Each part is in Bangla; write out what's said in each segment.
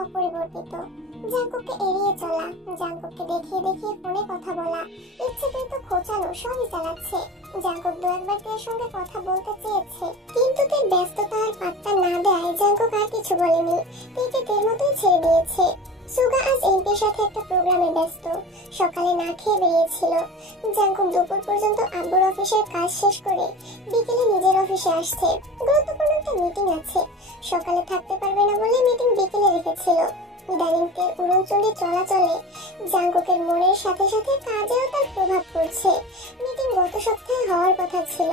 অপরিবর্তিত। জাঙ্কুককে এড়িয়ে চলা, জাঙ্কুককে দেখিয়ে দেখিয়ে ফোনে কথা বলা, ইচ্ছেকৃত খোঁচানো সবই চালাচ্ছে। জাঙ্কুক দু একবার তের সঙ্গে কথা বলতে চেয়েছে, কিন্তু তের ব্যস্ততা আর পাত্তা না দেয় জাঙ্কুক আর কিছু বলেনি। তেকে তের মতোই ছেড়ে দিয়েছে। সুগা আজ এমপির সাথে একটা প্রোগ্রামে ব্যস্ত। সকালে না খেয়ে বেরিয়েছিল। জাঙ্কুক দুপুর পর্যন্ত আব্বুর অফিসের কাজ শেষ করে বিকেলে নিজের অফিসে আসছে। গুরুত্বপূর্ণ একটা মিটিং আছে। সকালে থাকতে পারবে না বলে মিটিং বিকেলে রেখেছিল। ইদানিং তের উড়নচণ্ডী চলাচলে জাঙ্কুকের মনের সাথে সাথে কাজেও তার প্রভাব পড়ছে। মিটিং গত সপ্তাহে হওয়ার কথা ছিল।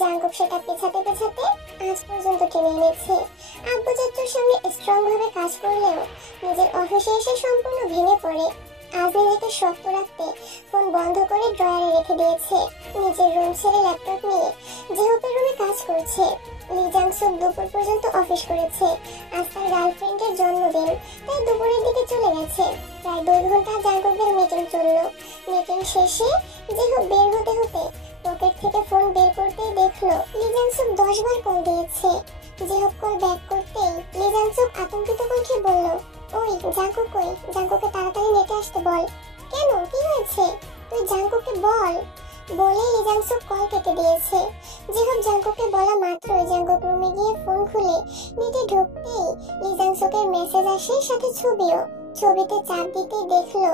জাঙ্কুক সেটা পেছাতে পেছাতে আজ পর্যন্ত টেনে এনেছে। আব্বু চাচুর সামনে স্ট্রং ভাবে কাজ করলেও নিজের অফিসে এসে সম্পূর্ণ ভেঙে পড়ে। আজ নিজেকে শক্ত রাখতে ফোন বন্ধ করে ড্রয়ারে রেখে দিয়েছে। নিজের রুম ছেড়ে ল্যাপটপ নিয়ে জিহুপের রুমে কাজ করছে। লি জাংসুক দুপুর পর্যন্ত অফিস করেছে। আজ তার গার্লফ্রেন্ডের জন্মদিন, তাই দুপুরের দিকে চলে গেছে। প্রায় 2 ঘন্টা জাঙ্কুকের মিটিং চলল। মিটিং শেষে জিহুপ বের হতে হতে পকেট থেকে ফোন বের করতেই দেখলো লি জাংসুক 10 বার কল দিয়েছে। জিহুপ কল ব্যাক করতেই লি জাংসুক আতঙ্কিত কণ্ঠে বলল, ওই জাঙ্কুক কই? জাঙ্কুককে তাড়াতাড়ি নেটে আসতে বল। কেন, কি হয়েছে? তুই জাঙ্কুককে বল। বলেই লি জাংসুক কল কেটে দিয়েছে। জিহুপ জাঙ্কুককে বলা মাত্রই জাঙ্কুক রুমে গিয়ে ফোন খুলে নেটে ঢুকতেই লি জাংসুকের মেসেজ আসে, সাথে ছবিও। ছবিতে চাপ দিতেই দেখলো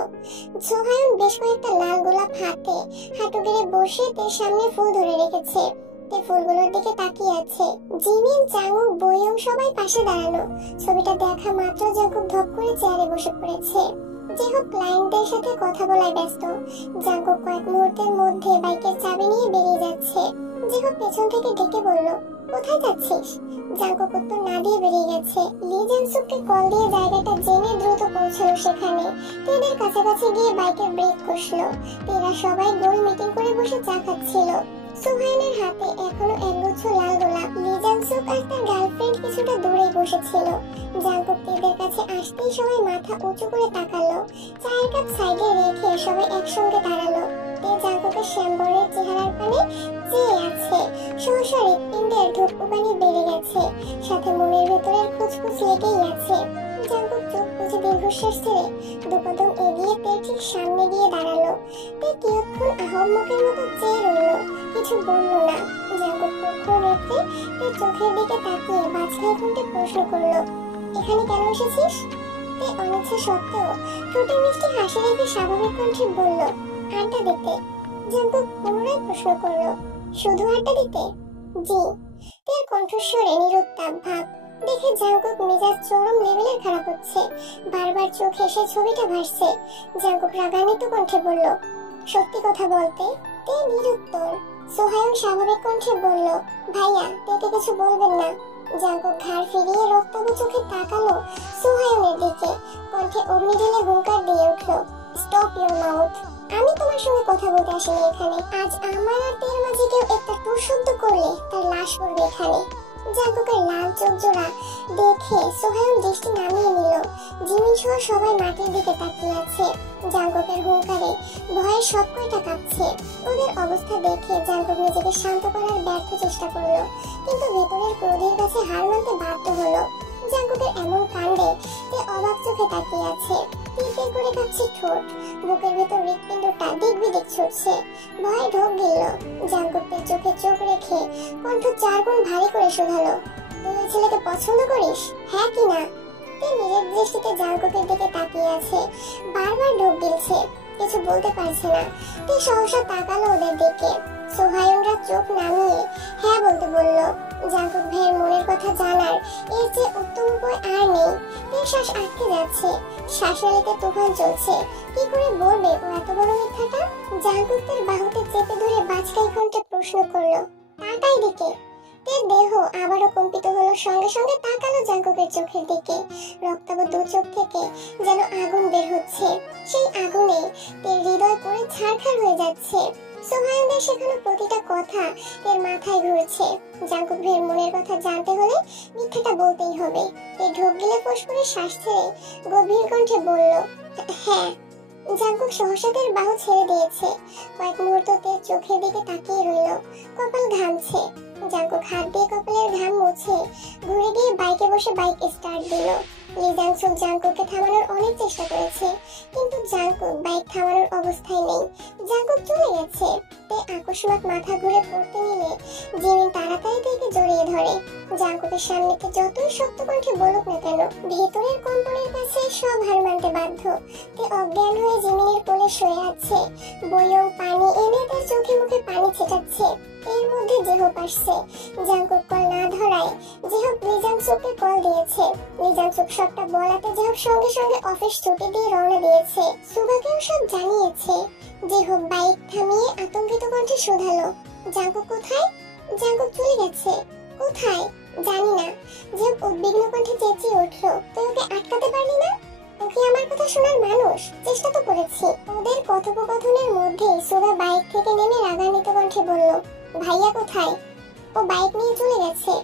সোহায়ন বেশ কয়েকটা লাল গোলাপ হাতে হাঁটু গেড়ে বসে তের সামনে ফুল ধরে রেখেছে। তে ফুলগুলোর দিকে তাকিয়ে আছে। জিমিন, চাঙ্গুক, বইয়ং সবাই পাশে দাঁড়ানো। ছবিটা দেখা মাত্র জাঙ্কুক ধপ করে চেয়ারে বসে পড়েছে। জিহুপ ক্লায়েন্টদের সাথে কথা বলায় ব্যস্ত। জাঙ্কুক কয়েক মুহূর্তের মধ্যে বাইকের চাবি নিয়ে বেরিয়ে যাচ্ছে। জিহুপ পেছন থেকে ডেকে বলল, কোথায় যাচ্ছিস? জাঙ্কুক উত্তর না দিয়ে বেরিয়ে গেছে। লি জাংসুককে কল দিয়ে জায়গাটা জেনে দ্রুত পৌঁছালো সেখানে। তেদের কাছাকাছি গিয়ে বাইকের ব্রেক কষলো। তেরা সবাই গোল মিটিং করে বসে চা খাচ্ছিল। সোহায়নের হাতে এখনো একগুচ্ছ লাল গোলাপ। লি জাংসুক আর তার গার্লফ্রেন্ড কিছুটা দূরে বসেছিল। জাঙ্কুক তেদের কাছে আসতেই সবাই মাথা উঁচু করে তাকালো। চায়ের কাপ সাইডে রেখে সবাই একসঙ্গে দাঁড়ালো। তে জাঙ্কুকের শ্যামবর্ণের চেহারার পানে চেয়ে আছে। সহসা হৃৎপিণ্ডের ধূপকুপানি বেড়ে গেছে, সাথে মনের ভেতরের খুঁজখুঁজ লেগেই আছে। জাঙ্কুক চোখ বুঝে দীর্ঘশ্বাস ছেড়ে 2 কদম এগিয়ে তের ঠিক সামনে গিয়ে দাঁড়ালো। তে কিয়ৎক্ষণ আহম্মকের মতো চেয়ে রইল, কিছু বলল না। জাঙ্কুক পক্ষ রেখে তের চোখের দিকে তাকিয়ে বাজখাই কণ্ঠে প্রশ্ন করলো, এখানে কেন এসেছিস? তে অনিচ্ছা সত্ত্বেও ঠোঁটে মিষ্টি হাসি রেখে স্বাভাবিক কণ্ঠে বলল, আড্ডা দিতে। জাঙ্কুক পুনরায় প্রশ্ন করলো, শুধু আড্ডা দিতে? জি। তের কণ্ঠস্বরে নিরুত্তাপ ভাব দেখে জাঙ্কুক মেজাজ চরম লেভেলের খারাপ হচ্ছে। বারবার চোখে সে ছবিটা ভাসছে। জাঙ্কুক রাগান্বিত কণ্ঠে বলল, সত্যি কথা বলতে? তে নিরুত্তর। সোহায়ন স্বাভাবিক কণ্ঠে বলল, ভাইয়া, তেকে কিছু বলবেন না। জাঙ্কুক ঘাড় ফিরিয়ে রক্তাভ চোখে তাকালো সোহায়নের দিকে। কণ্ঠে অগ্নি ঢেলে হুঙ্কার দিয়ে উঠল, স্টপ ইওর মাউথ। আমি তোমার সঙ্গে কথা বলতে আসিনি এখানে। আজ আমার আর তের মাঝে কেউ একটা টু শব্দ করলে তার লাশ পড়বে এখানে। জাঙ্কুকের লাল চোখ জোড়া দেখে সোহায়ন দৃষ্টি নামিয়ে নিল। জিমিন সহ সবাই মাটির দিকে তাকিয়ে আছে। জাঙ্কুকের হুঙ্কারে ভয়ে সব কয়টা কাঁপছে। ওদের অবস্থা দেখে জাঙ্কুক নিজেকে শান্ত করার ব্যর্থ চেষ্টা করলো, কিন্তু ভেতরের ক্রোধের কাছে হার মানতে বাধ্য হলো। জাঙ্কুকের এমন কাণ্ডে তে অবাক চোখে তাকিয়ে আছে। পিড়পিড় করে কাঁপছে ঠোঁট, বুকের ভেতর হৃৎপিণ্ডটা দিক বিদিক ছুটছে। ভয়ে ঢোক গিলল। জাঙ্কুকের চোখে চোখ রেখে কণ্ঠ 4 গুণ ভারী করে শুধালো, তুই ওই ছেলেকে পছন্দ করিস, হ্যাঁ কি না? তে নিজের দৃষ্টিতে জাঙ্কুকের দিকে তাকিয়ে আছে। বারবার ঢোক গিলছে, কিছু বলতে পারছে না। তে সহসা তাকালো ওদের দিকে। সোহায়নরা চোখ নামিয়ে হ্যাঁ বলতে বলল। জাঙ্কুক ভাইয়ের মনের কথা জানার এর যে উত্তম উপায় আর নেই। তের শ্বাস আটকে যাচ্ছে, শ্বাসনালীতে তুফান চলছে। কি করে বলবে ও এত বড় মিথ্যাটা? জাঙ্কুক তার বাহুতে চেপে ধরে বাজকাই কণ্ঠে প্রশ্ন করলো, তাকাই দিকে। তের দেহ আবারও কম্পিত হলো, সঙ্গে সঙ্গে তাকালো জাঙ্কুকের চোখের দিকে। রক্তাভ 2 চোখ থেকে যেন আগুন বের হচ্ছে। সেই আগুনে তের হৃদয় পুরো ছারখার হয়ে যাচ্ছে। সোহায়নদের শেখানো প্রতিটা কথা এর মাথায় ঘুরছে। জাঙ্কুক ভাইয়ের মনের কথা জানতে হলে মিথ্যাটা বলতেই হবে। তে ঢোক গিলে ফোঁস করে শ্বাস ছেড়ে গভীর কণ্ঠে বলল, হ্যাঁ। জাঙ্কুক সহসা তার বাহু ছেড়ে দিয়েছে। কয়েক মুহূর্ত তের চোখের দিকে তাকিয়ে রইল। কপাল ঘামছে। জাঙ্কুক হাত দিয়ে কপালের ঘাম মুছে ঘুরে গিয়ে বাইকে বসে বাইক স্টার্ট দিল। লি জাংসুক জাংকুককে থামানোর অনেক চেষ্টা করেছে, কিন্তু জাংকুক বাইক থামানোর অবস্থায় নেই। জাংকুক চলে গেছে। তে আকস্মাৎ মাথা ঘুরে পড়তে নিলে জিমিন তাড়াতাড়ি তাকে জড়িয়ে ধরে। জাংকুকের সামনেতে যতই শক্ত কণ্ঠে বলুক না কেন, ভেতরের কম্পনের কাছে সব হার মানতে বাধ্য। তে অজ্ঞান হয়ে জিমিনের কোলে শুয়ে আছে। বয়ং পানি এনে তার চোখে মুখে পানি ছেটাচ্ছে। এর মধ্যে জেহপ আসছে। জাংকুক কল না ধরায় জেহপ লি জাংসুককে কল দিয়েছে। লি জাংসুক সবটা বলাতে জেহপ সঙ্গে সঙ্গে অফিস ছুটি দিয়ে রওনা দিয়েছে। সুগাকেও সব জানিয়েছে। জেহপ বাইক থামিয়ে আতঙ্কিত কণ্ঠে শোধালো, জাংকুক কোথায়? জাংকুক চলে গেছে। কোথায়? জানি না। জেহপ উদ্বিগ্ন কণ্ঠে চেঁচিয়ে উঠলো, তুই ওকে আটকাতে পারলি না? ওকে আমার কথা শোনার মানুষ, চেষ্টা তো করেছি। ওদের কথোপকথনের মধ্যেই সুগা বাইক থেকে নেমে রাগান্বিত কণ্ঠে বলল, ভাইয়া কোথায়? ও বাইক নিয়ে চলে গেছে।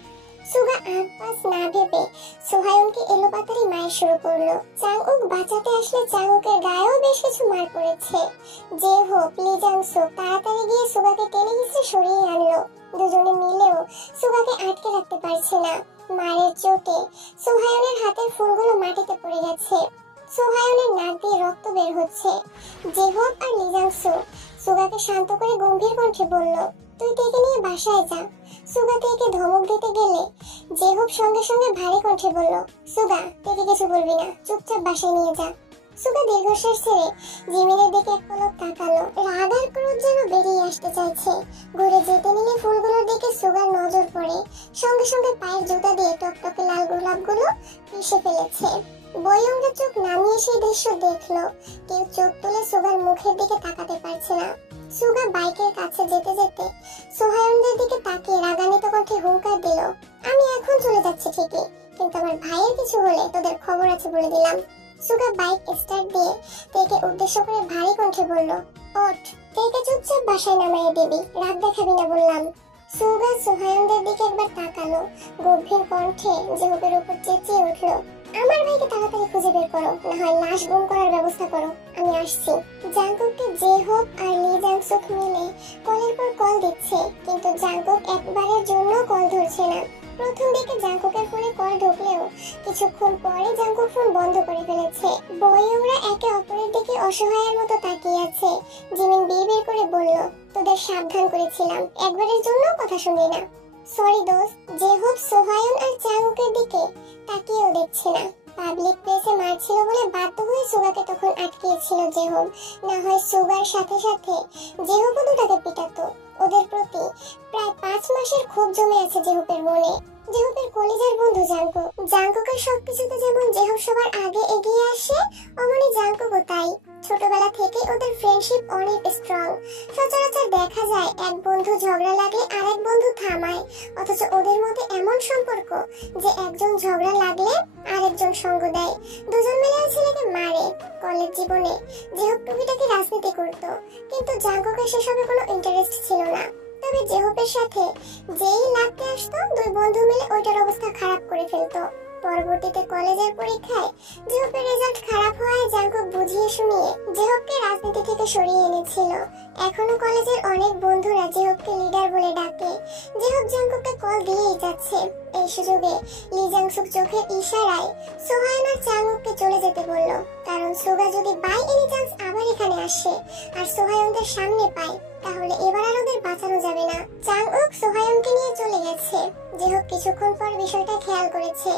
সুগা আগ পাশ না ভেবে সোহায়নকে এলোপাতাড়ি মার শুরু করলো। চাংউক বাঁচাতে আসলে চাংউকের গায়েও বেশ কিছু মার পড়েছে। যে হোক লি জাংসুক তাড়াতাড়ি গিয়ে সুগাকে টেনে হিঁচড়ে সরিয়ে আনলো। দুজনে মিলেও সুগাকে আটকে রাখতে পারছে না। মারের চোটে সোহায়নের হাতের ফুলগুলো মাটিতে পড়ে গেছে। সোহায়নের নাক দিয়ে রক্ত বের হচ্ছে। জেহব আর লি জাংসুক সুগাকে শান্ত করে গম্ভীর কণ্ঠে বলল, তুই তেকে নিয়ে বাসায় যা। সুগা তেকে ধমক দিতে গেলে জেহব সঙ্গে সঙ্গে ভারী কণ্ঠে বলল, সুগা তেকে কিছু বলবি না, চুপচাপ বাসায় নিয়ে যা। সুগা দীর্ঘশ্বাস ছেড়ে জিমিনের দিকে এক পলক তাকালো। রাগ আর ক্রোধ যেন বেরিয়ে আসতে চাইছে। ঘুরে যেতে নিলে ফুলগুলোর দিকে সুগার নজর পড়ে। সঙ্গে সঙ্গে পায়ের জুতা দিয়ে টকটকে লাল গোলাপগুলো পিষে ফেলেছে। বয়ঙ্গা চোখ নামিয়ে সেই দৃশ্য দেখলো। কেউ চোখ তুলে সুগার মুখের দিকে তাকাতে পারছে না। সুগা বাইকের কাছে যেতে যেতে সোহায়নদের দিকে তাকিয়ে রাগান্বিত কণ্ঠে হুঙ্কার দিল, আমি এখন চলে যাচ্ছি ঠিকই, কিন্তু আমার ভাইয়ের কিছু হলে তোদের খবর আছে বলে দিলাম। সুগা বাইক স্টার্ট দিয়ে তেকে উদ্দেশ্য করে ভারী কণ্ঠে বলল, ওঠ, তেকে চুপচাপ বাসায় নামাইয়ে দিবি, রাগ দেখাবি না বললাম। সুগা সোহায়নদের দিকে একবার তাকালো। গভীর কণ্ঠে জেহবের উপর চেঁচিয়ে উঠলো, আমার ভাইকে তাড়াতাড়ি খুঁজে বের করো, না হয় লাশ গুম করার ব্যবস্থা করো, আমি আসছি। জাংকুককে জেহব আর লি জাংসুক মিলে কলের পর কল দিচ্ছে, কিন্তু জাংকুক একবারের জন্য কল ধরছে না। প্রথম দিকে জাংকুকের ফোনে কল ঢুকলেও কিছুক্ষণ পরে জাংকুক ফোন বন্ধ করে ফেলেছে। বয়ংরা একে অপরের দিকে অসহায়ের মতো তাকিয়ে আছে। জিমিন বিড়বিড় করে বলল, তোদের সাবধান করেছিলাম, একবারের জন্য কথা শুনলি না। সরি দোস্ত। জেহব সোহায়ন আর চাংউকের দিকে তাকিয়েও দেখছে না। পাবলিক প্লেসে মারছিল বলে বাধ্য হয়ে সুগাকে তখন আটকিয়েছিল জেহব, না হয় সুগার সাথে সাথে জেহবও দুটাকে পিটাতো। ওদের প্রতি প্রায় 5 মাসের ক্ষোভ জমে আছে জেহবের মনে। জেহবের কলিজার বন্ধু জাংকুক। জাংকুকের সবকিছুতে যেমন জেহব সবার আগে এগিয়ে আসে, অমনি জাংকুকও তাই। ছোটবেলা থেকে ওদের ফ্রেন্ডশিপ অনেক স্ট্রং। সচরাচর দেখা যায় এক বন্ধু ঝগড়া লাগলে আরেক বন্ধু থামায়, অথচ ওদের মধ্যে এমন সম্পর্ক যে একজন ঝগড়া লাগলে আরেকজন সঙ্গ দেয়। দুজন মিলে ওই ছেলেকে মারে। কলেজ জীবনে জেহব টুকিটাকি রাজনীতি করত, কিন্তু জাংকুকের সেসবে কোনো ইন্টারেস্ট ছিল না। তবে জেহবের সাথে যেই লাগতে আসতো, দুই বন্ধু মিলে ওইটার অবস্থা খারাপ করে ফেলতো। পরবর্তীতে কলেজের পরীক্ষায় জেহবের রেজাল্ট খারাপ হওয়ায় জাংকুক বুঝিয়ে শুনিয়ে জেহবকে রাজনীতি থেকে সরিয়ে এনেছিল। এখনো কলেজের অনেক বন্ধুরা জেহবকে লিডার বলে ডাকে। জেহব জাংকুককে কল দিয়েই যাচ্ছে। এই সুযোগে লি জাংসুক চোখের ইশারায় সোহায়ন আর চাংউককে চলে যেতে বলল, কারণ সুগা যদি বাই এনি চান্স আবার এখানে আসে আর সোহায়নদের সামনে পায়, তাহলে এবার আর ওদের বাঁচানো যাবে না। চাংউক সোহায়নকে নিয়ে চলে গেছে। জেহব কিছুক্ষণ পর বিষয়টা খেয়াল করেছে,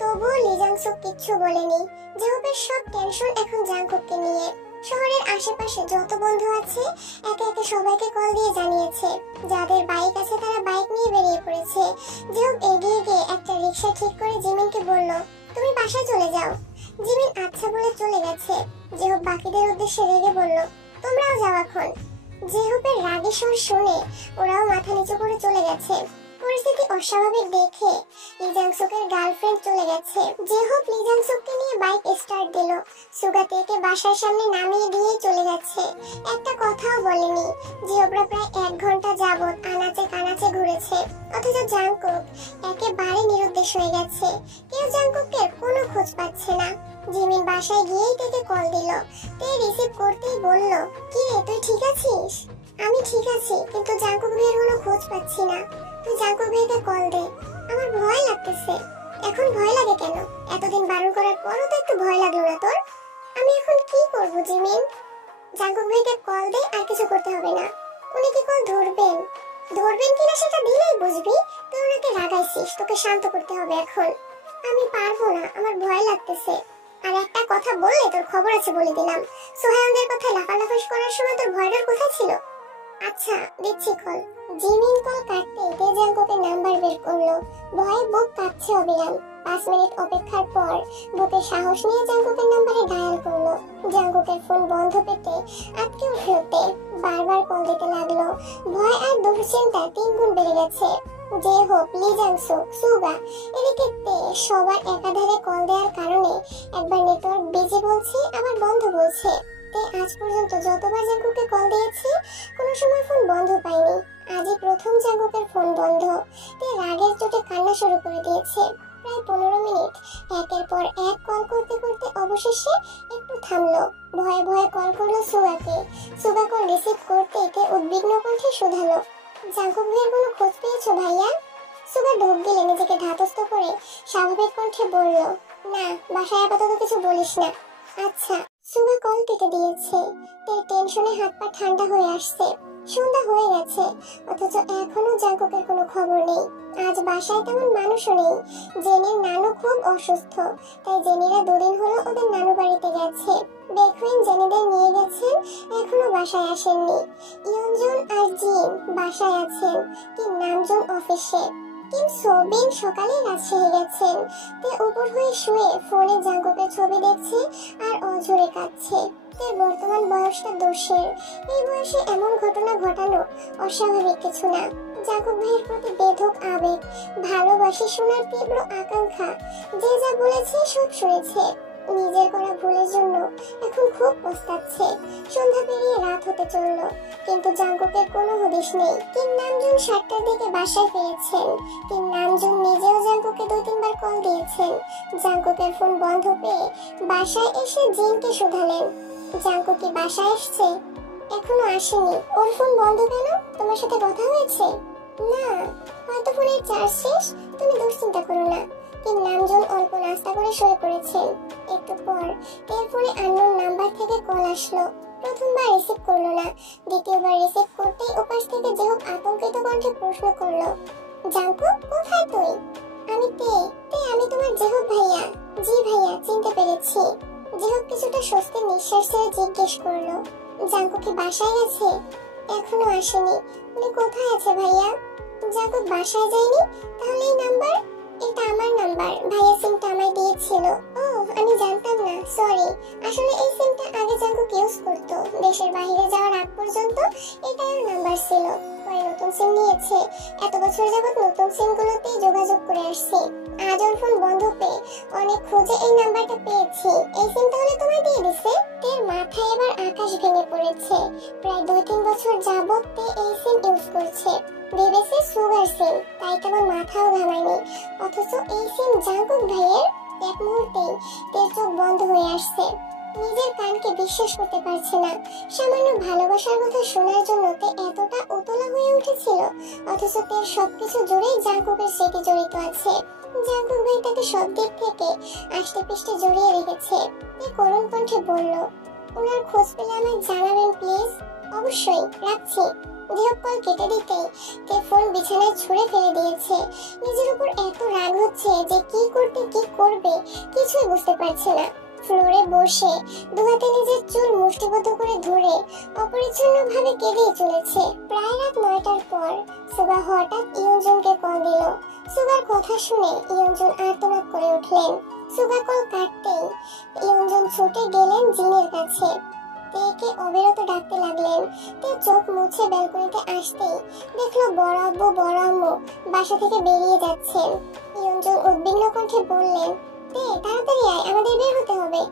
তবুও লি জাংসুক কিচ্ছু বলেনি। জেহবের সব টেনশন এখন জাংকুককে নিয়ে। শহরের আশেপাশে যত বন্ধু আছে একে একে সবাইকে কল দিয়ে জানিয়েছে। যাদের বাইক আছে তারা বাইক নিয়ে বেরিয়ে পড়েছে। জেহব এগিয়ে গিয়ে একটা রিক্সা ঠিক করে জিমিনকে বলল, তুমি বাসায় চলে যাও। জিমিন আচ্ছা বলে চলে গেছে। জেহব বাকিদের উদ্দেশ্যে রেগে বলল, তোমরাও যাও এখন। জেহবের রাগী স্বর শুনে ওরাও মাথা নিচু করে চলে গেছে। পরিস্থিতি অস্বাভাবিক দেখে লি জাংসুকের গার্লফ্রেন্ড চলে গেছে। জেহব লি জাংসুককে নিয়ে বাইক স্টার্ট দিল। সুগা তেকে বাসার সামনে নামিয়ে দিয়ে চলে গেছে। একটা কথাও বলেনি। জেহবরা প্রায় 1 ঘন্টা যাবত আনাচে কানাচে ঘুরেছে, অথচ জাংকুক একেবারে নিরুদ্দেশ হয়ে গেছে। কেউ জাংকুককে কোনো খোঁজ পাচ্ছে না। জিমিন বাসায় গিয়েই তেকে কল দিল। তে রিসিভ করতেই বলল, কি রে, তুই ঠিক আছিস? আমি ঠিক আছি, কিন্তু জাংকুক ভাইয়ের কোনো খোঁজ পাচ্ছি না। তুই জাংকুক ভাইকে কল দে, আমার ভয় লাগতেছে। এখন ভয় লাগে কেন? এতদিন বারণ করার পরও তো একটু ভয় লাগলো না তোর? আমি এখন কি করব জিমিন? জাঙ্কুক ভাইকে কল দে, আর কিছু করতে হবে না। উনি কি কল ধরবেন? ধরবেন কিনা সেটা দিলেই বুঝবি। তুই ওনাকে রাগাইছিস, তোকে শান্ত করতে হবে এখন। আমি পারবো না, আমার ভয় লাগতেছে। আর একটা কথা বললে তোর খবর আছে বলে দিলাম। সোহায়নদের কথায় লাফালাফি করার সময় তোর ভয়টার কোথায় ছিল? আচ্ছা দিচ্ছি কল। জিমিন কল কাটতে তে জাঙ্কুকের নাম্বার বের করলো। ভয়ে বুক কাঁপছে অবিরাম। 5 মিনিট অপেক্ষার পর বুকে সাহস নিয়ে জাঙ্কুকের নাম্বারে ডায়াল করলো। জাঙ্কুকের ফোন বন্ধ পেতে আটকে উঠলোতে বারবার কল দিতে লাগলো। ভয় আর দুশ্চিন্তা 3 গুণ বেড়ে গেছে। যে হোক লি জাংসুক, সুগা, এদিকে তে সবার একাধারে কল দেওয়ার কারণে একবার নেটওয়ার্ক বিজি বলছে, আবার বন্ধ বলছে। তে আজ পর্যন্ত যতবার জাঙ্কুকে কল দিয়েছে কোনো সময় ফোন বন্ধ পায়নি। আজই প্রথম জাঙ্কুকের ফোন বন্ধ। তে রাগের চোটে কান্না শুরু করে দিয়েছে। প্রায় 15 মিনিট একের পর এক কল করতে করতে অবশেষে একটু থামলো। ভয়ে ভয়ে কল করলো সুগাকে। সুগা কল রিসিভ করতে তে উদ্বিগ্ন কণ্ঠে শুধালো, জাঙ্কুক ভাইয়ের কোনো খোঁজ পেয়েছো ভাইয়া? সুগা ঢোক গিলে নিজেকে ধাতস্থ করে স্বাভাবিক কণ্ঠে বলল, না, বাসায় আপাতত কিছু বলিস না। আচ্ছা। সুগা কল কেটে দিয়েছে। তার টেনশনে হাত পা ঠান্ডা হয়ে আসছে। সন্ধ্যা হয়ে গেছে, অথচ এখনো জাঙ্কুকের কোনো খবর নেই। আজ বাসায় তেমন মানুষও নেই। জেনির নানু খুব অসুস্থ, তাই জেনিরা 2 দিন হলো ওদের নানু বাড়িতে গেছে। বেকুইন জেনিদের নিয়ে গেছেন, এখনো বাসায় আসেননি। ইয়নজুন আর জিন বাসায় আছেন, কিম নামজুন অফিসে। কিম সোবিন সকালে রাজশাহী গেছেন। তে উপর হয়ে শুয়ে ফোনে জাঙ্কুকের ছবি দেখছে আর অঝরে কাঁদছে। তে বর্তমান বয়সটা দোষের। এই বয়সে এমন ঘটনা ঘটানো অস্বাভাবিক কিছু না। জাঙ্কুক ভাইয়ের প্রতি বেধক আবেগ, ভালোবাসি শোনার তীব্র আকাঙ্ক্ষা। যে যা বলেছে সব শুনেছে। নিজের করা ভুলের জন্য এখন খুব পস্তাচ্ছে। সন্ধ্যা পেরিয়ে রাত হতে চলল, কিন্তু জাঙ্কুকের কোনো হদিশ নেই। কিম নামজুন 7টার দিকে বাসায় ফিরেছেন। কিম নামজুন নিজেও জাঙ্কুকে 2-3 বার কল দিয়েছেন। জাঙ্কুকের ফোন বন্ধ পেয়ে বাসায় এসে জিনকে শুধালেন, জাঙ্কুক কি বাসায় এসছে? এখনো আসেনি। ওর ফোন বন্ধ কেন? তোমার সাথে কথা হয়েছে? না, হয়তো ফোনের চার্জ শেষ। তুমি দুশ্চিন্তা করো না। কিম নামজুন অল্প নাস্তা করে শুয়ে পড়েছেন। একটু পর এর ফোনে আননোন নাম্বার থেকে কল আসলো। প্রথমবার রিসিভ করলো না, দ্বিতীয়বার রিসিভ করতেই ওপাশ থেকে যে হোক আতঙ্কিত কণ্ঠে প্রশ্ন করলো, জাঙ্কুক কোথায় তুই? আমি তে। আমি তোমার জেহব ভাইয়া। জি ভাইয়া, চিনতে পেরেছি। জেহব কিছুটা স্বস্তির নিঃশ্বাস ছেড়ে জিজ্ঞেস করলো, জাঙ্কুক কি বাসায় গেছে? এখনো আসেনি। উনি কোথায় আছে ভাইয়া? জাঙ্কুক বাসায় যায়নি? তাহলে এই নাম্বার? এটা আমার নাম্বার, ভাইয়া সিমটা আমায় দিয়েছিল। ও, আমি জানতাম না, সরি। আসলে এই সিমটা আগে জাঙ্কুক ইউজ করত। দেশের বাইরে যাওয়ার আগ পর্যন্ত এটাই ওর নাম্বার ছিল। পরে নতুন সিম নিয়েছে। এত বছর যাবত নতুন সিমগুলোতেই যোগাযোগ করে আসছি। আজ ওর ফোন বন্ধ পেয়ে অনেক খোঁজে এই নাম্বারটা পেয়েছি। এই সিম তাহলে তোমায় দিয়ে দিছে? তের মাথায় এবার আকাশ ভেঙে পড়েছে। প্রায় 2-3 বছর যাবত তে এই সিম ইউজ করছে। ভেবেছে সুগার সিম, তাই কেমন মাথাও ঘামায়নি। অথচ এই সিম জাঙ্কুক ভাইয়ের। এক মুহূর্তেই তের চোখ বন্ধ হয়ে আসছে। নিজের কানকে বিশ্বাস করতে পারছে না। সামান্য ভালোবাসার কথা শোনার জন্য তে এতটা উতলা হয়ে উঠেছিল, অথচ তের সবকিছু জুড়েই জাঙ্কুকের স্মৃতি জড়িত আছে। জাঙ্কুক ভাই তাকে সব দিক থেকে আষ্টে পৃষ্ঠে জড়িয়ে রেখেছে। তে করুণ কণ্ঠে বলল, ওনার খোঁজ পেলে আমায় জানাবেন প্লিজ। অবশ্যই, রাখছি। জিহব কল কেটে দিতেই তে ফোন বিছানায় ছুঁড়ে ফেলে দিয়েছে। নিজের উপর এত রাগ হচ্ছে যে কি করতে কি করবে কিছুই বুঝতে পারছে না। ফ্লোরে বসে দুহাতে নিজের চুল মুষ্টিবদ্ধ করে ধরে অপরিচ্ছন্ন ভাবে কেঁদেই চলেছে। প্রায় রাত 9টার পর সুগা হঠাৎ ইয়নজুনকে কল দিল। সুগার কথা শুনে ইয়নজুন আর্তনাদ করে উঠলেন। সুগা কল কাটতেই ইয়নজুন ছুটে গেলেন জিনের কাছে। তেকে অবিরত ডাকতে লাগলেন। তে চোখ মুছে ব্যালকনিতে আসতেই দেখলো বড় আব্বু বড় আম্মু বাসা থেকে বেরিয়ে যাচ্ছেন। ইয়নজুন উদ্বিগ্ন কণ্ঠে বললেন, তে তাড়াতাড়ি আয়, আমাদের বের হতে হবে।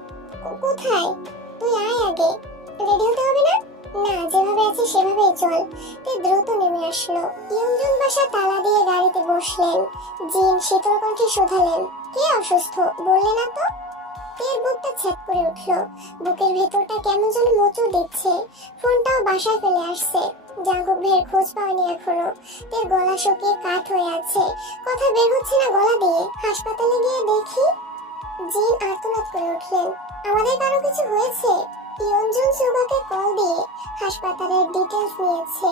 কোথায়? তুই আয় আগে। রেডি হতে হবে না? না, যেভাবে আছে সেভাবেই চল। তে দ্রুত নেমে আসলো। ইয়নজুন বাসা তালা দিয়ে গাড়িতে বসলেন। জিন শীতল কণ্ঠে শুধালেন, কে অসুস্থ বললে না তো? তের বুকটা ছ্যাঁক করে উঠলো। বুকের ভেতরটা কেমন যেন মোচড় দিচ্ছে। ফোনটাও বাসায় ফেলে আসছে। জাঙ্কুক ভাইয়ের খোঁজ পায়নি এখনো। তের গলা শুকিয়ে কাঠ হয়ে আছে, কথা বের হচ্ছে না গলা দিয়ে। হাসপাতালে গিয়ে দেখি জিন আর্তনাদ করে উঠলেন, আমাদের কারো কিছু হয়েছে? ইয়ঞ্জন সুগাকে কল দিয়ে হাসপাতালের ডিটেলস নিয়েছে।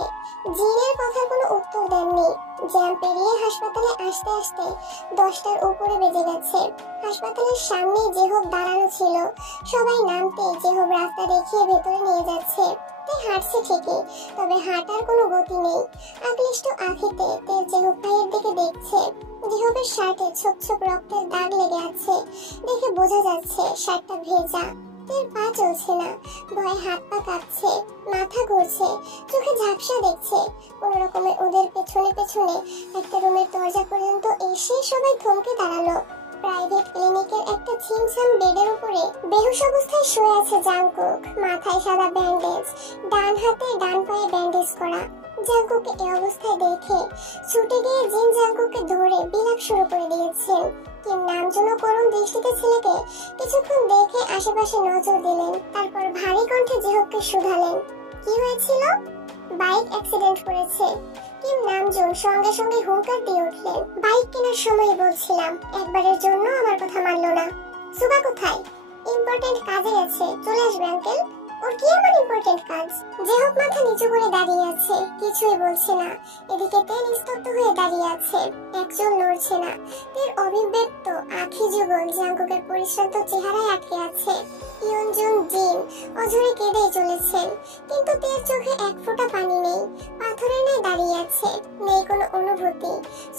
জিনের কথার কোনো উত্তর দেননি। জ্যাম পেরিয়ে হাসপাতালে আসতে আসতে 10টার উপরে বেজে গেছে। হাসপাতালের সামনে জেহব দাঁড়ানো ছিল। সবাই নামতে জেহব রাস্তা দেখিয়ে ভেতরে নিয়ে যাচ্ছে। তে হাঁটছে ঠিকই, তবে হাঁটার কোনো গতি নেই। আকলিষ্ট আঁখিতে তে জেহব ভাইয়ের দিকে দেখছে। জেহবের শার্টে ছোপ ছোপ রক্তের দাগ লেগে আছে, দেখে বোঝা যাচ্ছে শার্টটা ভেজা। তের পা চলছে না, ভয়ে হাত পা কাঁপছে, মাথা ঘুরছে, চোখে ঝাপসা দেখছে। কোন রকমে ওদের পেছনে পেছনে একটা রুমের দরজা পর্যন্ত এসে সবাই থমকে দাঁড়ালো। প্রাইভেট ক্লিনিকের একটা ছিমছাম বেডের উপরে বেহুশ অবস্থায় শুয়ে আছে জাঙ্কুক। মাথায় সাদা ব্যান্ডেজ, ডান হাতে ডান পায়ে ব্যান্ডেজ করা। জাঙ্কুককে এই অবস্থায় দেখে ছুটে গিয়ে জিন জাঙ্কুককে ধরে বিলাপ শুরু করে দিয়েছেন। কিম নামজন্য করুণ দৃষ্টিতে ছেলেকে কিছুক্ষণ দেখে আশেপাশে নজর দিলেন, তারপর ভারী কণ্ঠে জেহবকে শুধালেন, কি হয়েছিল? বাইক অ্যাক্সিডেন্ট করেছে। কিম নামজুন সঙ্গে সঙ্গে হুঙ্কার দিয়ে উঠলেন, বাইক কেনার সময় বলছিলাম, একবারের জন্য আমার কথা মানলো না। সুগা কোথায়? ইম্পর্টেন্ট কাজে গেছে, চলে আসবে আঙ্কেল। ওর কি এমন ইম্পর্টেন্ট কাজ? জেহব মাথা নিচু করে দাঁড়িয়ে আছে, কিছুই বলছে না। এদিকে তে নিস্তব্ধ হয়ে দাঁড়িয়ে আছে, একজন নড়ছে না। তের অভিব্যক্ত আঁখি যুগল জাঙ্কুকের পরিশ্রান্ত চেহারায় আটকে আছে। ইয়ঞ্জন জিন অঝরে কেঁদেই চলেছেন, কিন্তু তের চোখে এক ফোঁটা পানি নেই। পাথরের ন্যায় দাঁড়িয়ে আছে, নেই কোনো অনুভূতি।